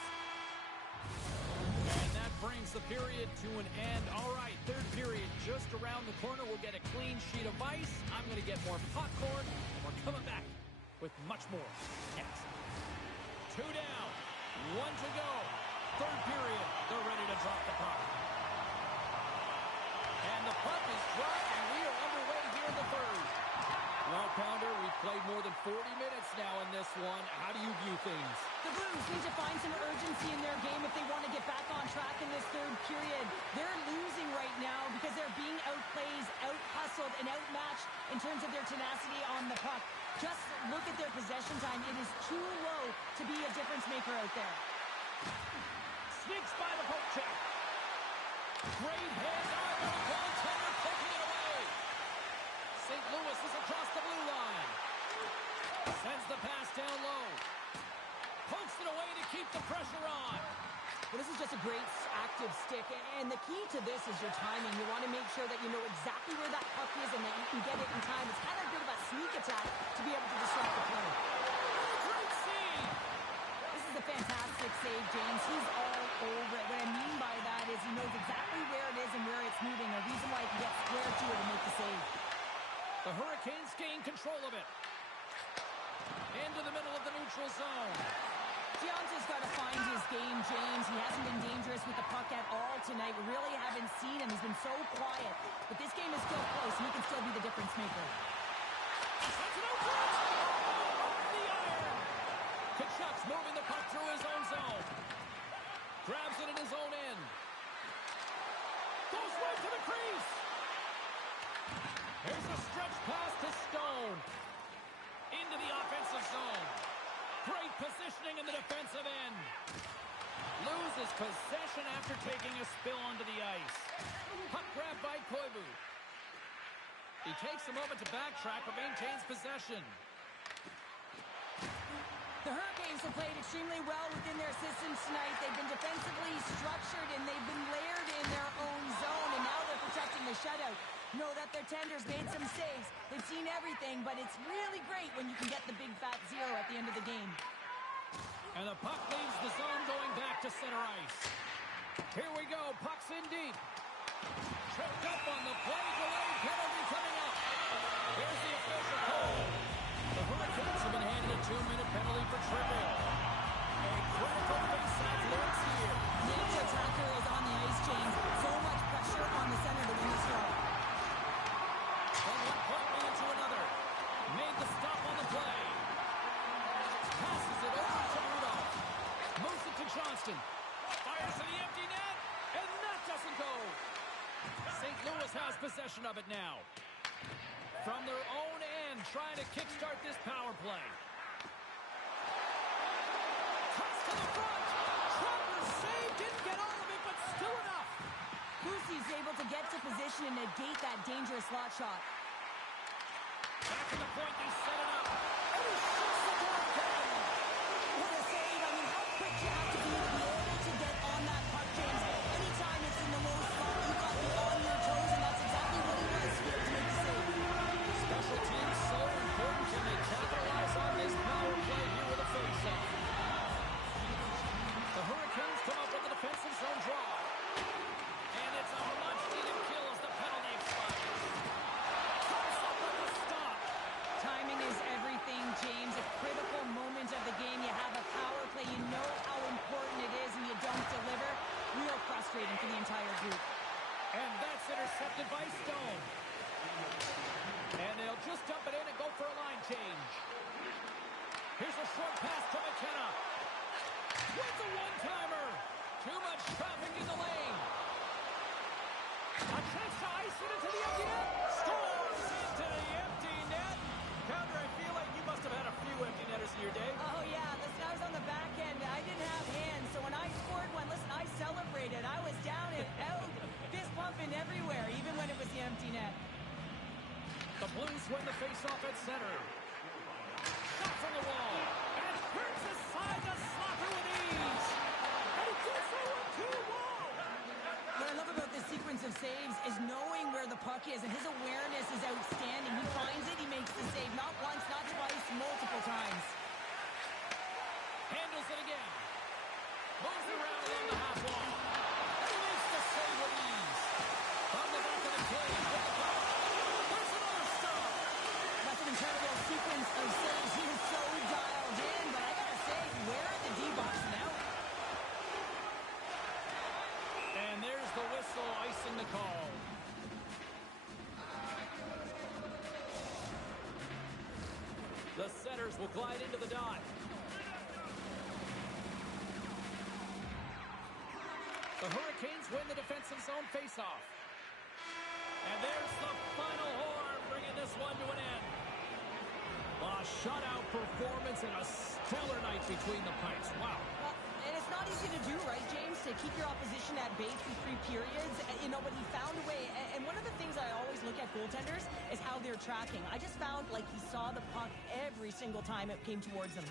And that brings the period to an end. All right, third period just around the corner. We'll get a clean sheet of ice. I'm going to get more popcorn, and we're coming back with much more next. 2 down, 1 to go. Third period, they're ready to drop the puck. And the puck is dropped, and we are underway here in the third. Well, Pounder, we've played more than 40 minutes now in this one. How do you view things? The Blues need to find some urgency in their game if they want to get back on track in this third period. They're losing right now because they're being outplayed, out-hustled, and outmatched in terms of their tenacity on the puck. Just look at their possession time. It is too low to be a difference maker out there. Sneaks by the poke check. Great hit. The goaltender taking it away. St. Louis is across the blue line. Sends the pass down low. Pokes it away to keep the pressure on. Well, this is just a great active stick, and the key to this is your timing. You want to make sure that you know exactly where that puck is and that you can get it in time. It's kind of a bit of a sneak attack to be able to disrupt the play. What a great save! This is a fantastic save, James. He's all over it. What I mean by that is he knows exactly where it is and where it's moving, a reason why he can get square to it and make the save. The Hurricanes gain control of it. Into the middle of the neutral zone. Deonta's got to find his game, James. He hasn't been dangerous with the puck at all tonight. We really haven't seen him. He's been so quiet. But this game is still close, and he can still be the difference maker. That's an outlet! Off the iron! Kachuk's moving the puck through his own zone. Grabs it in his own end. Goes right to the crease. Here's a stretch pass to Stone. Into the offensive zone. Great positioning in the defensive end. Loses possession after taking a spill onto the ice. Puck grab by Koivu. He takes a moment to backtrack but maintains possession. The Hurricanes have played extremely well within their systems tonight. They've been defensively structured and they've been layered in their own zone, and now they're protecting the shutout. Know that their tenders made some saves. They've seen everything, but it's really great when you can get the big fat zero at the end of the game. And the puck leaves the zone going back to center ice. Here we go. Puck's in deep. Tripped up on the play. Delayed penalty coming up. Here's the official call. The Hurricanes have been handed a 2-minute penalty for tripping. A critical face-off looks here. The attacker is on the ice, James. So much pressure on the center to win this draw. From one point man to another. Made the stop on the play. Passes it over to Rudolph. Moves it to Johnston. Fires to the empty net. And that doesn't go. St. Louis has possession of it now. From their own end, trying to kickstart this power play. Toss to the front. Trapper saved. Didn't get all of it, but still enough. Lucy's able to get to position and negate that dangerous slot shot. Back to the point, they set it up. And he shoots the goal again. What a save. I mean, how quick you have to be able to get on that puck, James. Anytime it's in the low spot, you've got to be on your toes, and that's exactly what he was to be able to make the save. Special teams so important. Can they capitalize on this power play here with a face-off? The Hurricanes come up with the defensive zone draw. And it's a much-needed kill as the penalty expires. Comes up with a stop. Timing is everything, James. A critical moment of the game. You have a power play. You know how important it is, and you don't deliver. Real frustrating for the entire group. And that's intercepted by Stone. And they'll just dump it in and go for a line change. Here's a short pass to McKenna. Wins a one-timer. Too much traffic in the lane. A chance to ice it into the empty net. Scores into the empty net. Pounder, I feel like you must have had a few empty netters in your day. Oh, yeah. Listen, I was on the back end. I didn't have hands, so when I scored one, listen, I celebrated. I was down and out, fist pumping everywhere, even when it was the empty net. The Blues win the faceoff at center. Shot from the wall. And hurts aside the slapper with ease. And he does so with two wall. What I love about this sequence of saves is knowing where the puck is, and his awareness is outstanding. He finds it, he makes the save. Not once, not twice, multiple times. Handles it again. Moves around along the half wall. And he makes the save with ease. From the back of the cage with the puck. There's another stop. That's an incredible sequence of saves. He is so dialed in, but I gotta say, where are the D-box now? And there's the whistle icing the call. The setters will glide into the dot. The Hurricanes win the defensive zone faceoff. And there's the final horn, bringing this one to an end. A shutout performance and a stellar night between the Pikes. Wow. Well, and it's not easy to do, right, James, to keep your opposition at bay through 3 periods. But he found a way. And one of the things I always look at goaltenders is how they're tracking. I just found like he saw the puck every single time it came towards him.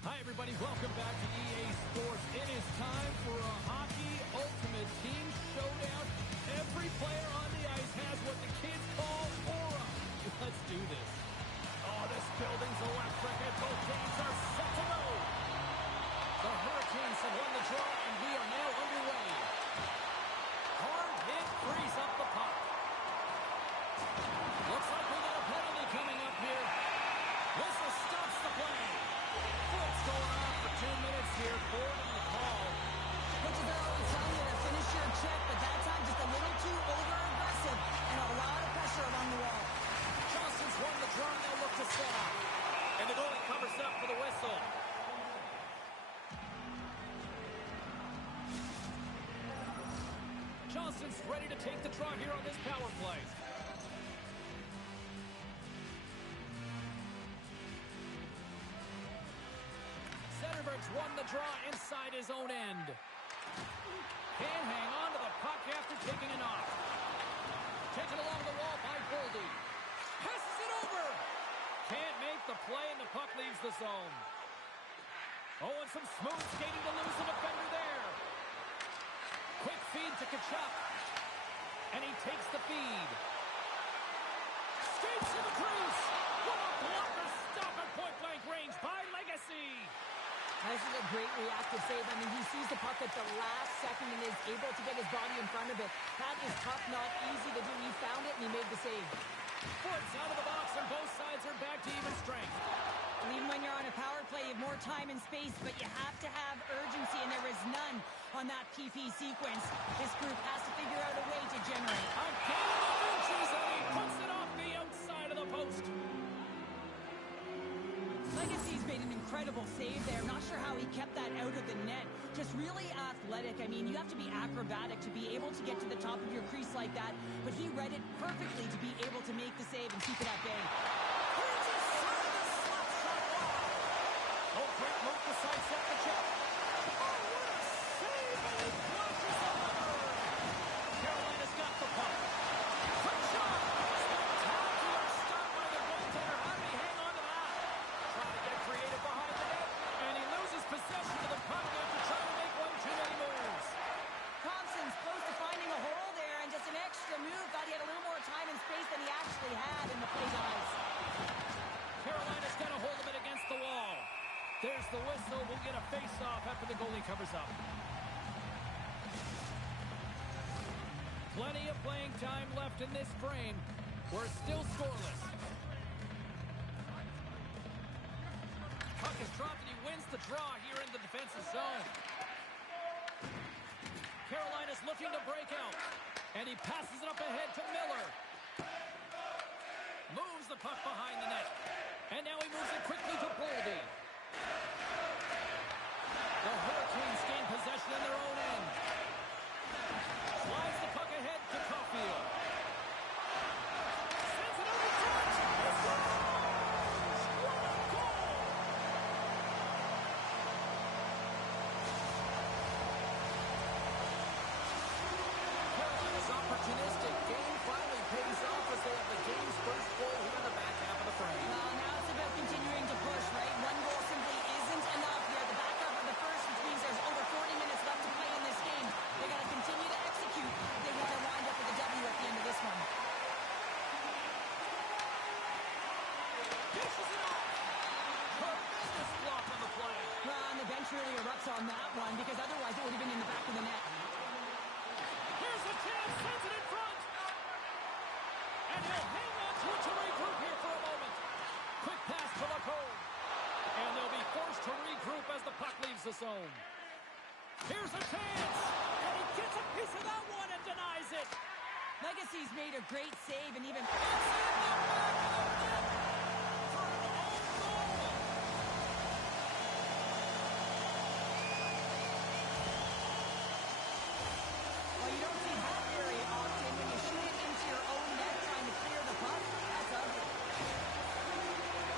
Hi, everybody. Welcome back to EA Sports. It is time for a Hockey Ultimate Team Showdown. Every player on the ice has what the kids call aura. Let's do this. Oh, this building's electric, and both teams are set to go. The Hurricanes have won the draw, and we are now underway. Hard hit frees up the puck. Looks like we got a penalty coming up here. Whistle stops the play. What's going on for 2 minutes here? Boarding the call. Coaches are always telling you to finish your check, but that time just a little too over-aggressive and a lot of pressure along the wall. Johnson's won the draw. They'll look to set up. And the goalie covers up for the whistle. Johnson's ready to take the draw here on this power play. Zetterberg's won the draw inside his own end. Can't hang on to the puck after taking a knock. Taken along the wall by Goldie. Passes it over. Can't make the play, and the puck leaves the zone. Oh, and some smooth skating to lose the defender there. Quick feed to Kachuk. And he takes the feed. Skates to the crease. What a blocker stop at point-blank range by Legacy. This is a great reactive save. I mean, he sees the puck at the last second and is able to get his body in front of it. That is tough, not easy to do. He found it, and he made the save. Forts out of the box, and both sides are back to even strength. And even when you're on a power play, you have more time and space, but you have to have urgency, and there is none on that PP sequence. This group has to figure out a way to generate. A game of inches, and he puts it off the outside of the post. Legacy's made an incredible save there. Not sure how he kept that out of the net. Just really athletic. I mean, you have to be acrobatic to be able to get to the top of your crease like that, but he read it perfectly to be able to make the save and keep it at bay. Oh, great move to sidestep the check. Oh, what a save! And he flushes over. Carolina's got the puck. Quick shot! Spectacular stop by the goaltender. How did he hang on to that? Trying to get creative behind the net. And he loses possession of the puck after trying to make one too many moves. Thompson's close to finding a hole there, and just an extra move. Thought he had a little more time and space than he actually had in the play dives. Carolina's got a hold of it against the wall. There's the whistle. We'll get a face-off after the goalie covers up. Plenty of playing time left in this frame. We're still scoreless. Puck is dropped and he wins the draw here in the defensive zone. Carolina's looking to break out. And he passes it up ahead to Miller. Moves the puck behind the net. And now he moves it quickly to Boldy. The Hurricanes gain possession in their own end. Slides the puck ahead to Caulfield. Sends it over to George. He scores! What a goal! Carolina's opportunistic game finally pays off as they have the game's first goal here in the back half of the frame. Well, now it's about continuing to push, right? One goal simply isn't enough here. The back half of the first, which means there's over 40 minutes left to play in this game. They got to continue to execute if they want to wind up with a W at the end of this one. Dishes it off. Tremendous block on the play. Well, and the bench really erupts on that one because otherwise it would have been in the back of the net. Here's a chance. Sends it in front. And he'll hang on to it to regroup here for a moment. Quick pass to Lacombe. And they'll be forced to regroup as the puck leaves the zone. Here's a chance. And he gets a piece of that one and denies it. Legacy's made a great save and even... Well, you don't see that very often when you shoot it into your own net trying to clear the puck. That's ugly.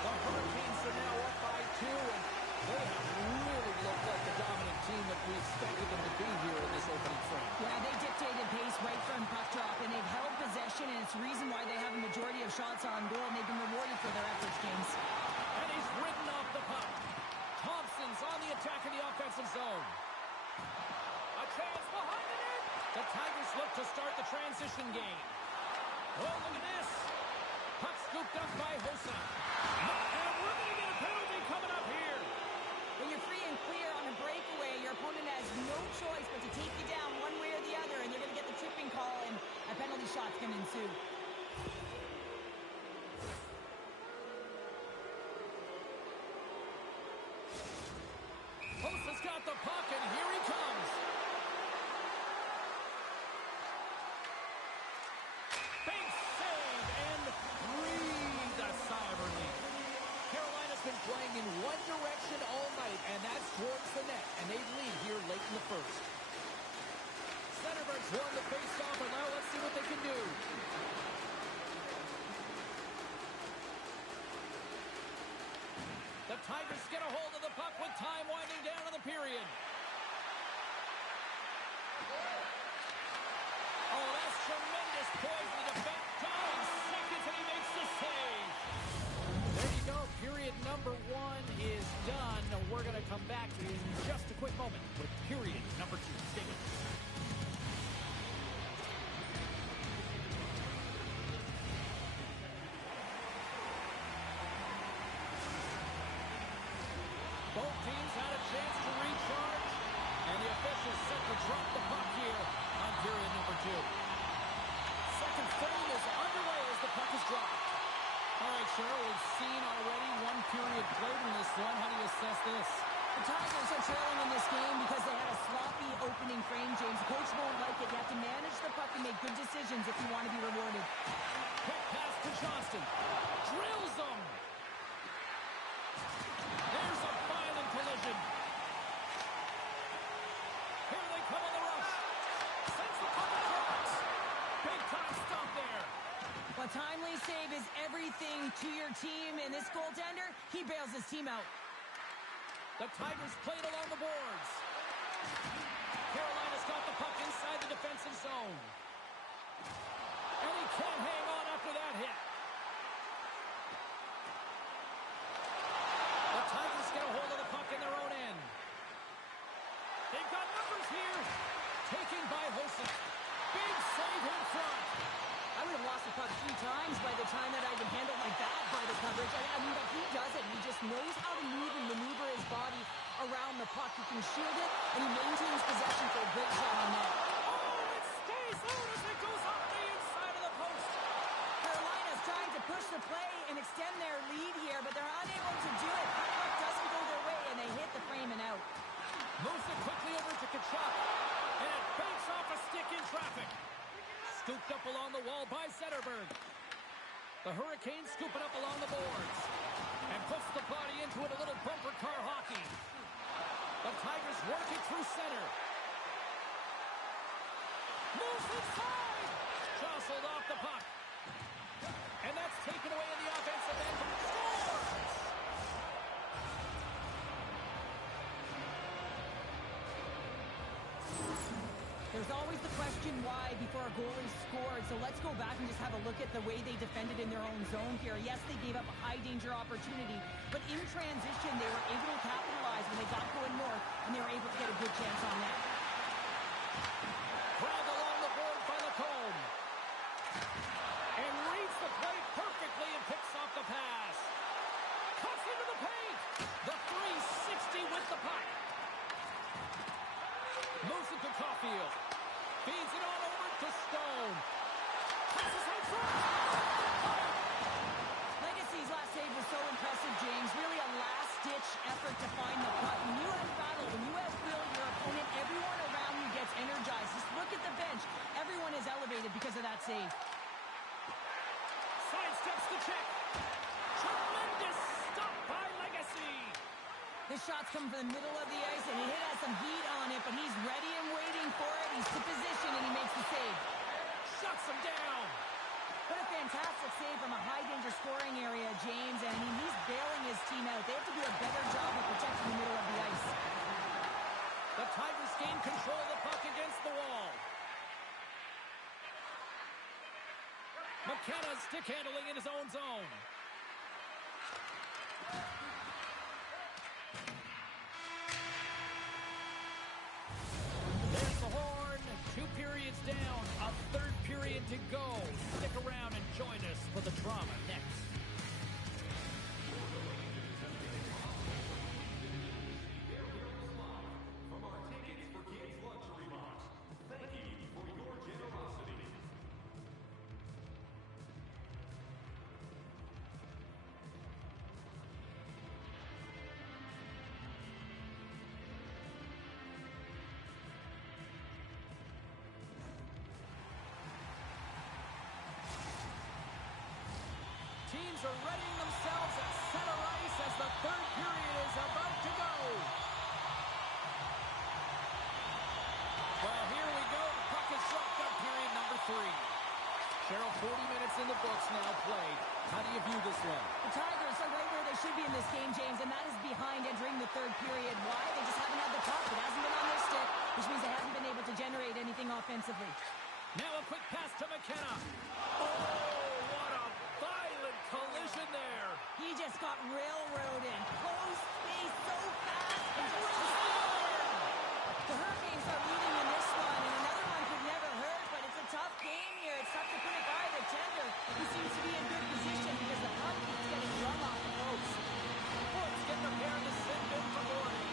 The Hurricanes are now up by 2, and they have really looked like the dominant team that we expected them to be here in this opening frame. Yeah, they dictated pace right from puck drop, and they've held possession, and it's the reason why they have a majority of shots on goal, and they've been rewarded for their efforts, James. And he's ridden off the puck. Thompson's on the attack in the offensive zone. A chance behind the net. The Tigers look to start the transition game. Oh, look at this. Puck scooped up by Hossa. And we're going to get a penalty coming up here. When you're free and clear on a breakaway, your opponent has no choice but to take you down one way or the other, and you're going to get the tripping call, and a penalty shot's going to ensue. Hossa's got the puck, and here he comes. Big save, and breathe a sigh of relief. Carolina's been playing in one direction all night, and that's towards the net, and they lead here late in the first. Centerberg's won the face-off, and now let's see what they can do. The Tigers get a hold of the puck with time winding down in the period. Oh, that's tremendous poise in the defense. Down seconds, and he makes the save. There you go. Period number 1 is done. We're going to come back in just a quick moment with period number 2. Stay with us. Both teams had a chance to recharge, and the officials set to drop the puck here on period number 2. Second frame is underway as the puck is dropped. All right, Cheryl, we've seen already one period played in this one. How do you assess this? The Tigers are trailing in this game because they had a sloppy opening frame, James. The coach won't like it. You have to manage the puck and make good decisions if you want to be rewarded. Quick pass to Johnston. Drills them. There's a violent collision. Here they come on the rush. Sends the puck across. Big time stop there. A timely save is everything to your team, and this goaltender, he bails his team out. The Tigers played along the boards. Carolina's got the puck inside the defensive zone. And he can't hang on after that hit. The Tigers get a hold of the puck in their own end. They've got numbers here. Taken by Hossa. Big save in front. I would have lost the puck 3 times by the time that I would handle like that by the coverage. I mean, but he doesn't. He just knows how to move and maneuver his body around the puck. He can shield it, and he maintains possession for a great shot on net. Oh, it stays out as it goes off the inside of the post. Carolina's trying to push the play and extend their lead here, but they're unable to do it. The puck doesn't go their way, and they hit the frame and out. Moves it quickly over to Kachuk. And it banks off a stick in traffic. Scooped up along the wall by Zetterberg. The Hurricanes scoop it up along the boards. And puts the body into it, a little bumper car hockey. The Tigers work it through center. Moves inside. Jostled off the puck. And that's taken away in the offensive end. Scores! There's always the question why before a goal is scored, so let's go back and just have a look at the way they defended in their own zone here. Yes, they gave up a high-danger opportunity, but in transition, they were able to capitalize when they got going north, and they were able to get a good chance on that. Crowd along the board by Lacombe. And reads the play perfectly and picks off the pass. Cuts into the paint. The 360 with the puck. Moves it to Caulfield. Feeds it on over to Stone. Passes in front. Legacy's last save was so impressive, James. Really a last-ditch effort to find the puck. When you have battle, when you have will your opponent, everyone around you gets energized. Just look at the bench. Everyone is elevated because of that save. Sidesteps the check. Tremendous stop by Legacy. This shot's coming from the middle of the ice, and it has some heat on it, but he's ready and waiting for it. He's to position, and he makes the save. Shuts him down. What a fantastic save from a high-danger scoring area, James. And, I mean, he's bailing his team out. They have to do a better job of protecting the middle of the ice. The Tigers gain control of the puck against the wall. McKenna stick handling in his own zone. There's the horn. 2 periods down. A third period to go. Stick around and join us for the drama next. From our Tickets for Kids luxury box, thank you for your generosity. Teams are readying themselves at center ice as the third period is about to go. Well, here we go. The puck is dropped up period number 3. Cheryl, 40 minutes in the books now played. How do you view this one? The Tigers are right where they should be in this game, James, and that is behind entering the third period. Why? They just haven't had the puck. It hasn't been on their stick, which means they haven't been able to generate anything offensively. Now a quick pass to McKenna. Oh, what a violent collision there. He just got railroaded. Close space so fast. And the Hurricanes are leading in this one, and another one could never hurt, but it's a tough game here. It's tough to put it by the tender, who seems to be in good position because the puck keeps getting run off the post. Boards get the pair to send in for Gordy.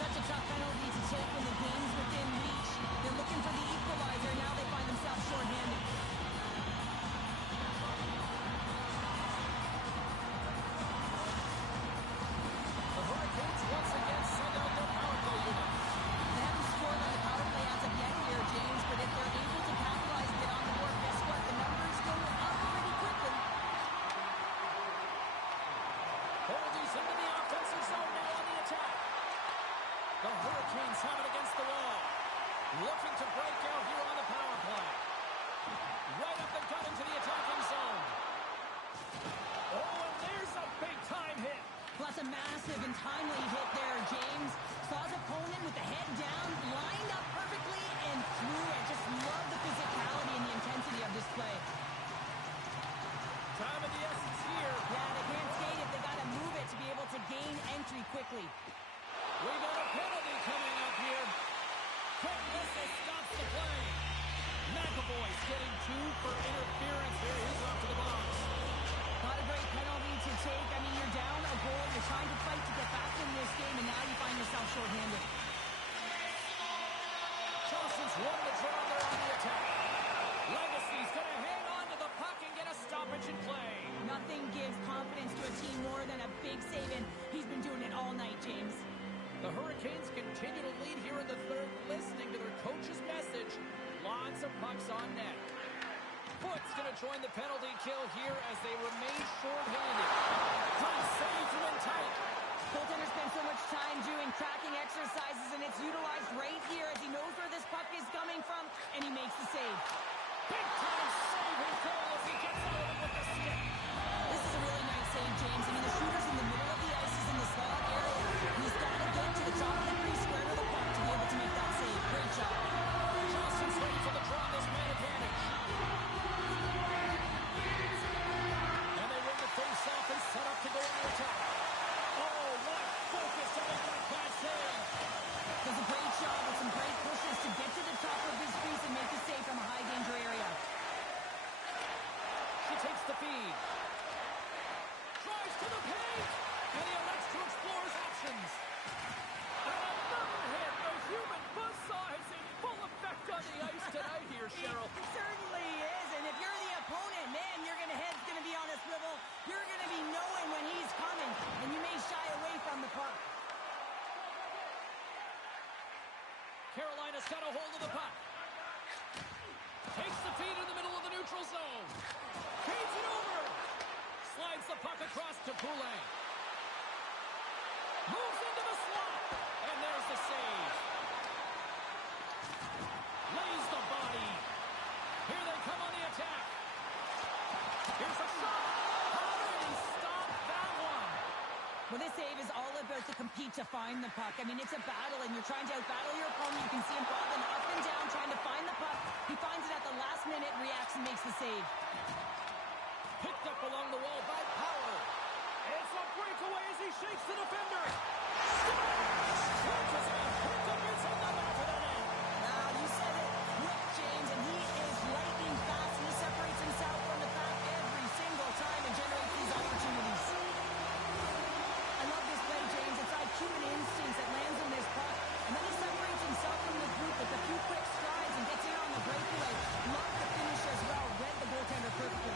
Such a tough penalty to take when the game's within reach. They're looking for the equalizer. Now they find themselves shorthanded. The Hurricanes once again send out their power play unit. They haven't scored on the power play as of yet here, James, but if they're able to capitalize and get on the board, guess what? The numbers go up pretty quickly. Holdies into the offensive zone now on the attack. The Hurricanes have it against the wall. Looking to break out here on the power play. Right up the gut into the attacking zone. Oh, and there's a big-time hit. Plus a massive and timely hit there, James. Saw his opponent with the head down, lined up perfectly, and threw it. Just love the physicality and the intensity of this play. Time of the essence here. Yeah, they can't skate it. They got to move it to be able to gain entry quickly. We got a penalty coming up here. Quick whistle stops the play. McAvoy's getting 2 for interference here. He's off to the box. Not a great penalty to take. I mean, you're down a goal. You're trying to fight to get back in this game. gives confidence to a team more than a big save, and he's been doing it all night, James. The Hurricanes continue to lead here in the third, listening to their coach's message. Lots of pucks on net. Foot's going to join the penalty kill here as they remain short-handed. Good save from in tight. Goaltender spends so much time doing tracking exercises, and it's utilized right here as he knows where this puck is coming from, and he makes the save. Big-time save and goal as he gets out of it with the stick. This is a really nice save, James. I mean, the shooter's in the middle of the ice. He's in the slot area. He's got to get to the top of the crease, square to the puck to be able to make that save. Great job. Johnson's ready for the draw, this man advantage. And they win the face-off and set up to go on the attack. Oh, what focus to make that bad save. Does a great job with some great pushes to get to the top of his crease and make the save from a high-danger area. She takes the feed. Drives to the paint. And he elects to explore his options. And another hit. The human buzzsaw is in full effect on the ice tonight here, Cheryl. It certainly is. And if you're the opponent, man, your head's going to be on a swivel. You're going to be knowing when he's coming. And you may shy away from the puck. Carolina's got a hold of the puck. Takes the feed in the middle of the neutral zone. Feeds it over. Slides the puck across to Poulet. Moves into the slot. And there's the save. Lays the body. Here they come on the attack. Here's a shot. How did he stop that one? Well, this save is all about to compete to find the puck. I mean, it's a battle, and you're trying to outbattle your opponent. You can see him bobbing up and down, trying to find the puck. He finds it at the last minute, reacts, and makes the save. Picked up along the wall by Power. It's a breakaway as he shakes the defender. Switches and hooked up inside the back of the net. Now, you said it, quick, James, and he is lightning fast. He separates himself from the pack every single time and generates these opportunities. I love this play, James. It's like human instincts that lands on this puck. And then he separates himself from the group with a few quick strides and gets in on the breakaway. Love the finish as well. Read the goaltender perfectly.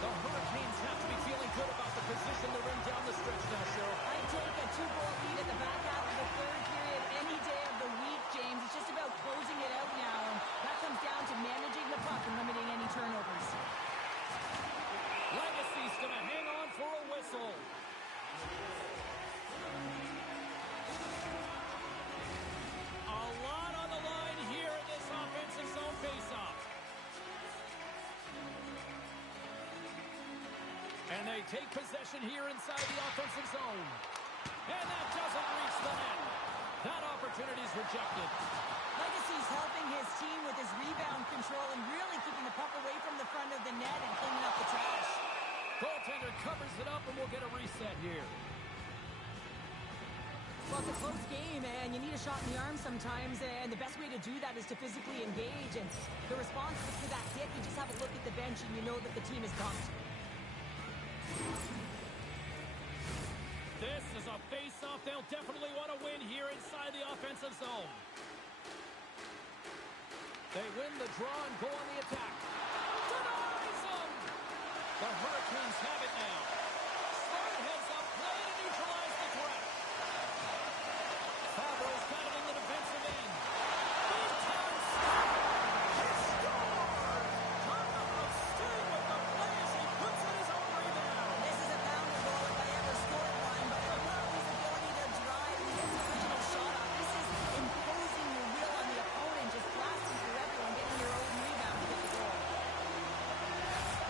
The Hurricanes have to be feeling good about the position they're in down the stretch now, Cheryl. I take a 2-goal lead at the back half of the third period any day of the week, James. It's just about closing it out now, and that comes down to managing the puck and limiting any turnovers. Legacy's going to hang on for a whistle. A lot on the line here in this offensive zone faceoff. And they take possession here inside the offensive zone. And that doesn't reach the net. That opportunity is rejected. Legacy's helping his team with his rebound control and really keeping the puck away from the front of the net and cleaning up the trash. Goaltender covers it up, and we'll get a reset here. Well, it's a close game, and you need a shot in the arm sometimes, and the best way to do that is to physically engage. And the response to that hit, you just have a look at the bench, and you know that the team is pumped. This is a face-off they'll definitely want to win here inside the offensive zone. They win the draw and go on the attack. Denies them! The Hurricanes have it now. Smart heads up, play to neutralize the threat. Fabro's got it in the defensive end. Big time stop! He scored! Talk about staying with the play as he puts in his own rebound. This is a boundary goal if I ever scored one, but I love his ability to drive and get the original shot off. This is imposing your will on the opponent, just blasting through everyone, getting your own rebound to get the goal.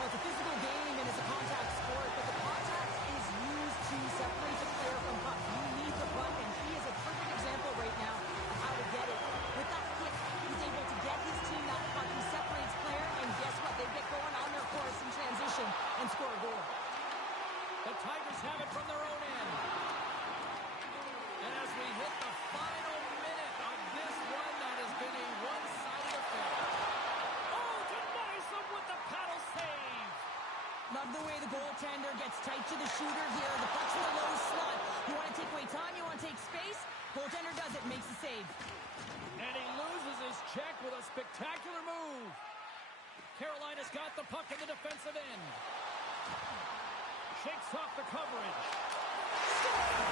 Well, it's a physical game and it's a contact sport, but the contact is used to separate the player from puck. You need the puck, and he is a perfect example right now of how to get it. With that hit, he's able to get his team that puck. He separates player, and guess what? They get going on their course in transition and score a goal. The Tigers have it from their own end. And as we hit the final minute of this one, that has been a one-sided affair. Oh, denies them with the paddle save. Love the way the goaltender gets tight to the shooter here. The puck's in the low slot. You want to take away time, you want to take space. Goaltender does it, makes the save. And he loses his check with a spectacular move. Carolina's got the puck in the defensive end. breaks off the coverage. Scores!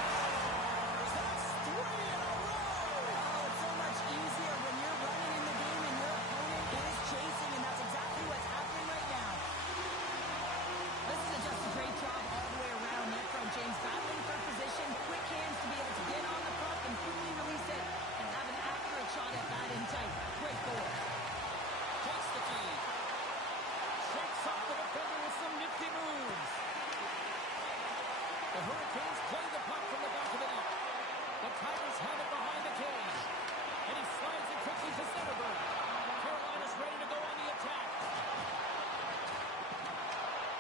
That's 3 in a row! Oh, it's so much easier when you're running in the game and your opponent is chasing, and that's exactly what's happening right now. This is just a great job all the way around net front, James. Battling for position, quick hands to be able to get on the puck and quickly release it and have an accurate shot at that in tight. Great goal. Takes the feed. Shakes off the defender with some nifty moves. The Hurricanes play the puck from the back of the net. The Tigers have it behind the cage. And he slides it quickly to Zetterberg. Carolina's ready to go on the attack.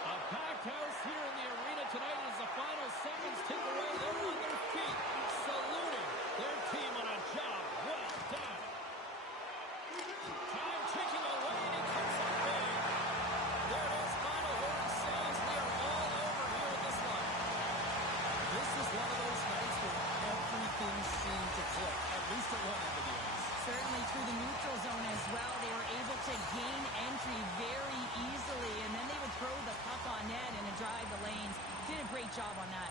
A packed house here in the arena tonight as the final seconds tick away. They're on their feet, saluting their team on a job well done. Time ticking away, and he comes up big. There it is, final horn sounds. We are all over here at this line. This is one of those nights where everything seemed to click, at least at one end of the ice. Certainly through the neutral zone as well. They were able to gain entry very easily, and then they would throw the puck on net and drive the lanes. Did a great job on that.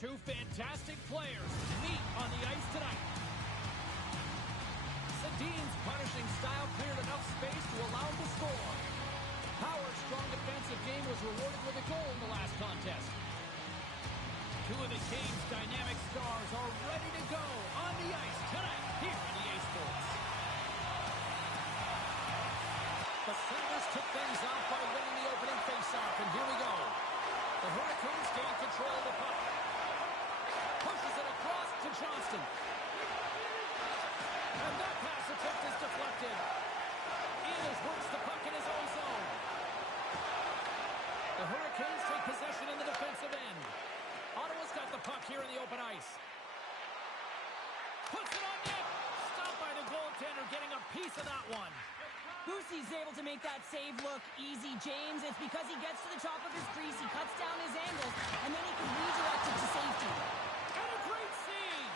Two fantastic players meet on the ice tonight. Sedin's punishing style cleared enough space to allow him to score. Power's strong defensive game was rewarded with a goal in the last contest. Two of the game's dynamic stars are ready to go on the ice tonight here in EA Sports. The Sabres took things off by winning the opening faceoff, and here we go. The Hurricanes gain control of the puck. Pushes it across to Johnston. And that pass attempt is deflected. Ehlers works the puck in his own zone. The Hurricanes take possession in the defensive end. Ottawa's got the puck here in the open ice. Puts it on net. Stopped by the goaltender, getting a piece of that one. Boosie's able to make that save look easy, James. It's because he gets to the top of his crease, he cuts down his angles, and then he can redirect it to safety. And a great save!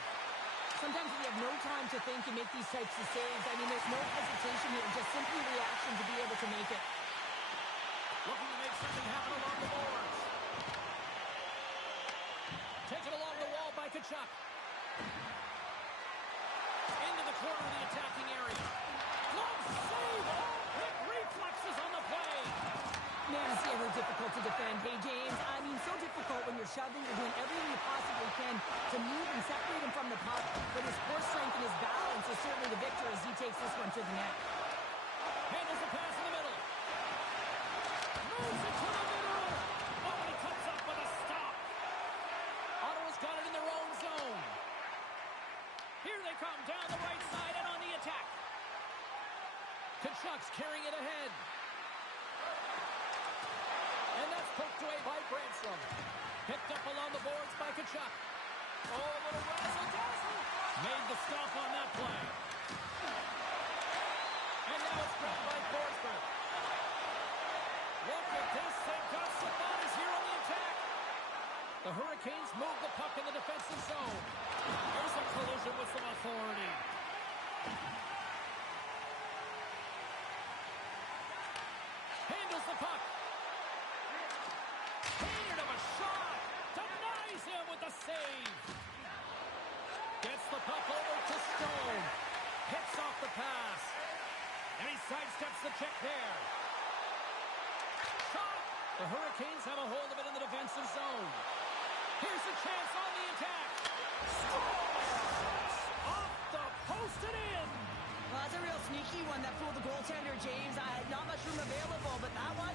Sometimes we have no time to think and make these types of saves. I mean, there's no hesitation here, just simply reaction to be able to make it. Looking to make something happen along the boards. Taken along the wall by Tkachuk. Into the corner of the attacking area. Glove save! Oh, quick reflexes on the play! Man, is he ever difficult to defend. Hey, James, I mean, so difficult when you're shoving, you're doing everything you possibly can to move and separate him from the puck, but his core strength and his balance is certainly the victor as he takes this one to the net. Handles the pass in the middle. Moves it to the middle! Oh, and he comes up with a stop. Ottawa's got it in their own zone. Here they come down the right side and on the attack. Tkachuk's carrying it ahead. And that's poked away by Brandstrom. Picked up along the boards by Tkachuk. Oh, a little razzle-dazzle. Made the stop on that play. And now it's grabbed by Forsberg. Look at this. They've got some bodies here on the attack. The Hurricanes move the puck in the defensive zone. There's a collision with some authority. Handles the puck. Painted him a shot. Denies him with the save. Gets the puck over to Stone. Hits off the pass. And he sidesteps the check there. Shot. The Hurricanes have a hold of it in the defensive zone. Here's a chance on the attack. Scores! Off the post and in. Well, that's a real sneaky one that fooled the goaltender, James. Not much room available, but that one...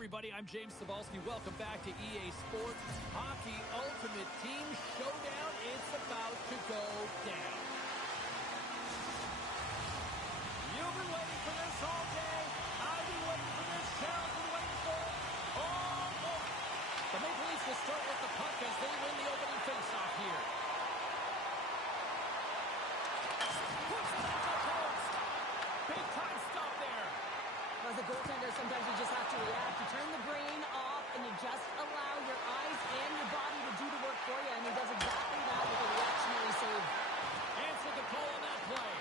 everybody, I'm James Cebulski. Welcome back to EA Sports Hockey Ultimate Team Showdown. It's about to go down. You've been waiting for this all day. I've been waiting for this. Cheryl's been waiting for it. Oh, boy. The Maple Leafs will start with the puck as they win the opening faceoff here. Puts it off the post. Big time stop there. As a goaltender, sometimes you just have to react. You turn the brain off, and you just allow your eyes and your body to do the work for you. And he does exactly that with a reactionary save. Answered the call on that play.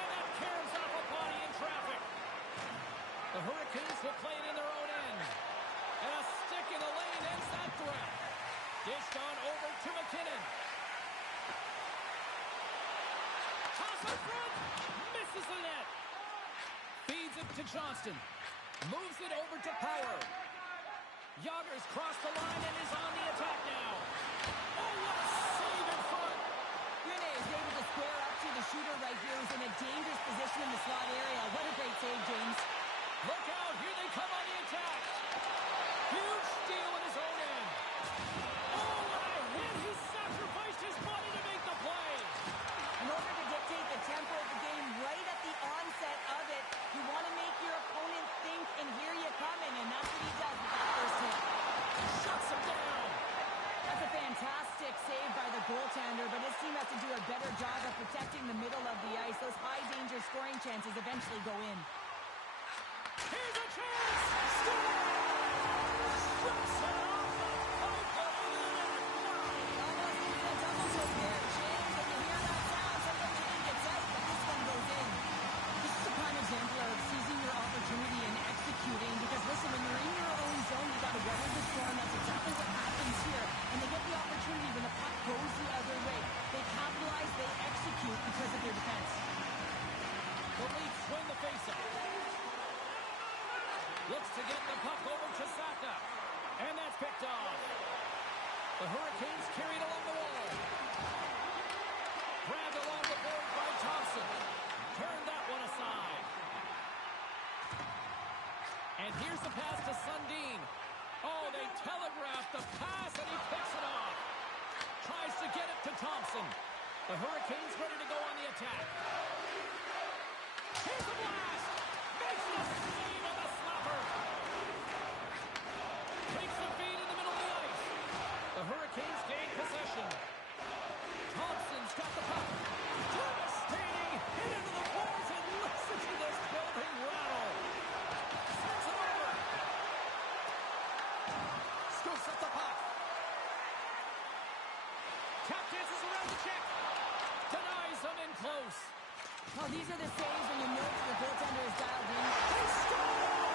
And that caroms off a body in traffic. The Hurricanes will play it in their own end. And a stick in the lane ends that threat. Dished on over to McKinnon. Toss in front. Misses the net. Feeds it to Johnston. Moves it over to Power. Yager's crossed the line and is on the attack now. Oh, what a save in front. Rene is able to square up to the shooter right here, who's in a dangerous position in the slot area. What a great save, James. Look out. Here they come on the attack. Huge steal in his own end. Oh, what a hit. He sacrificed his body to make the play. In order to dictate the tempo of the game right at the onset of it, you want to make your opponent think, and here you come in, and that's what he does with that first hit. Shuts him down. That's a fantastic save by the goaltender, but his team has to do a better job of protecting the middle of the ice. Those high-danger scoring chances eventually go in. Here's a chance. Score! Strips it off the poke of the net. Almost needed a double take there, James. When you hear that sound, sometimes you think it's out, but this one goes in. This is a prime example of seizing your opportunity and executing, because listen, when you're in your own zone, you got to weather the storm. That's exactly what happens here. And they get the opportunity when the puck goes the other way. They capitalize, they execute because of their defense. The Leafs win the faceoff. Looks to get the puck over to Saka. And that's picked off. The Hurricanes carried along the wall. Grabbed along the board by Thompson. Turned that one aside. And here's the pass to Sundin. Oh, they telegraphed the pass, and he picks it off. Tries to get it to Thompson. The Hurricanes ready to go on the attack. Here's the blast. Makes the save on the slapper. Takes the feed in the middle of the ice. The Hurricanes gain possession. Thompson's got the puck. Devastating hit into the boards, and listen to this building rattle. Sends it over. Scoops up the puck. Tap dances around the check. Denies them in close. Well, these are the saves when you know that the goaltender is dialed in. They score!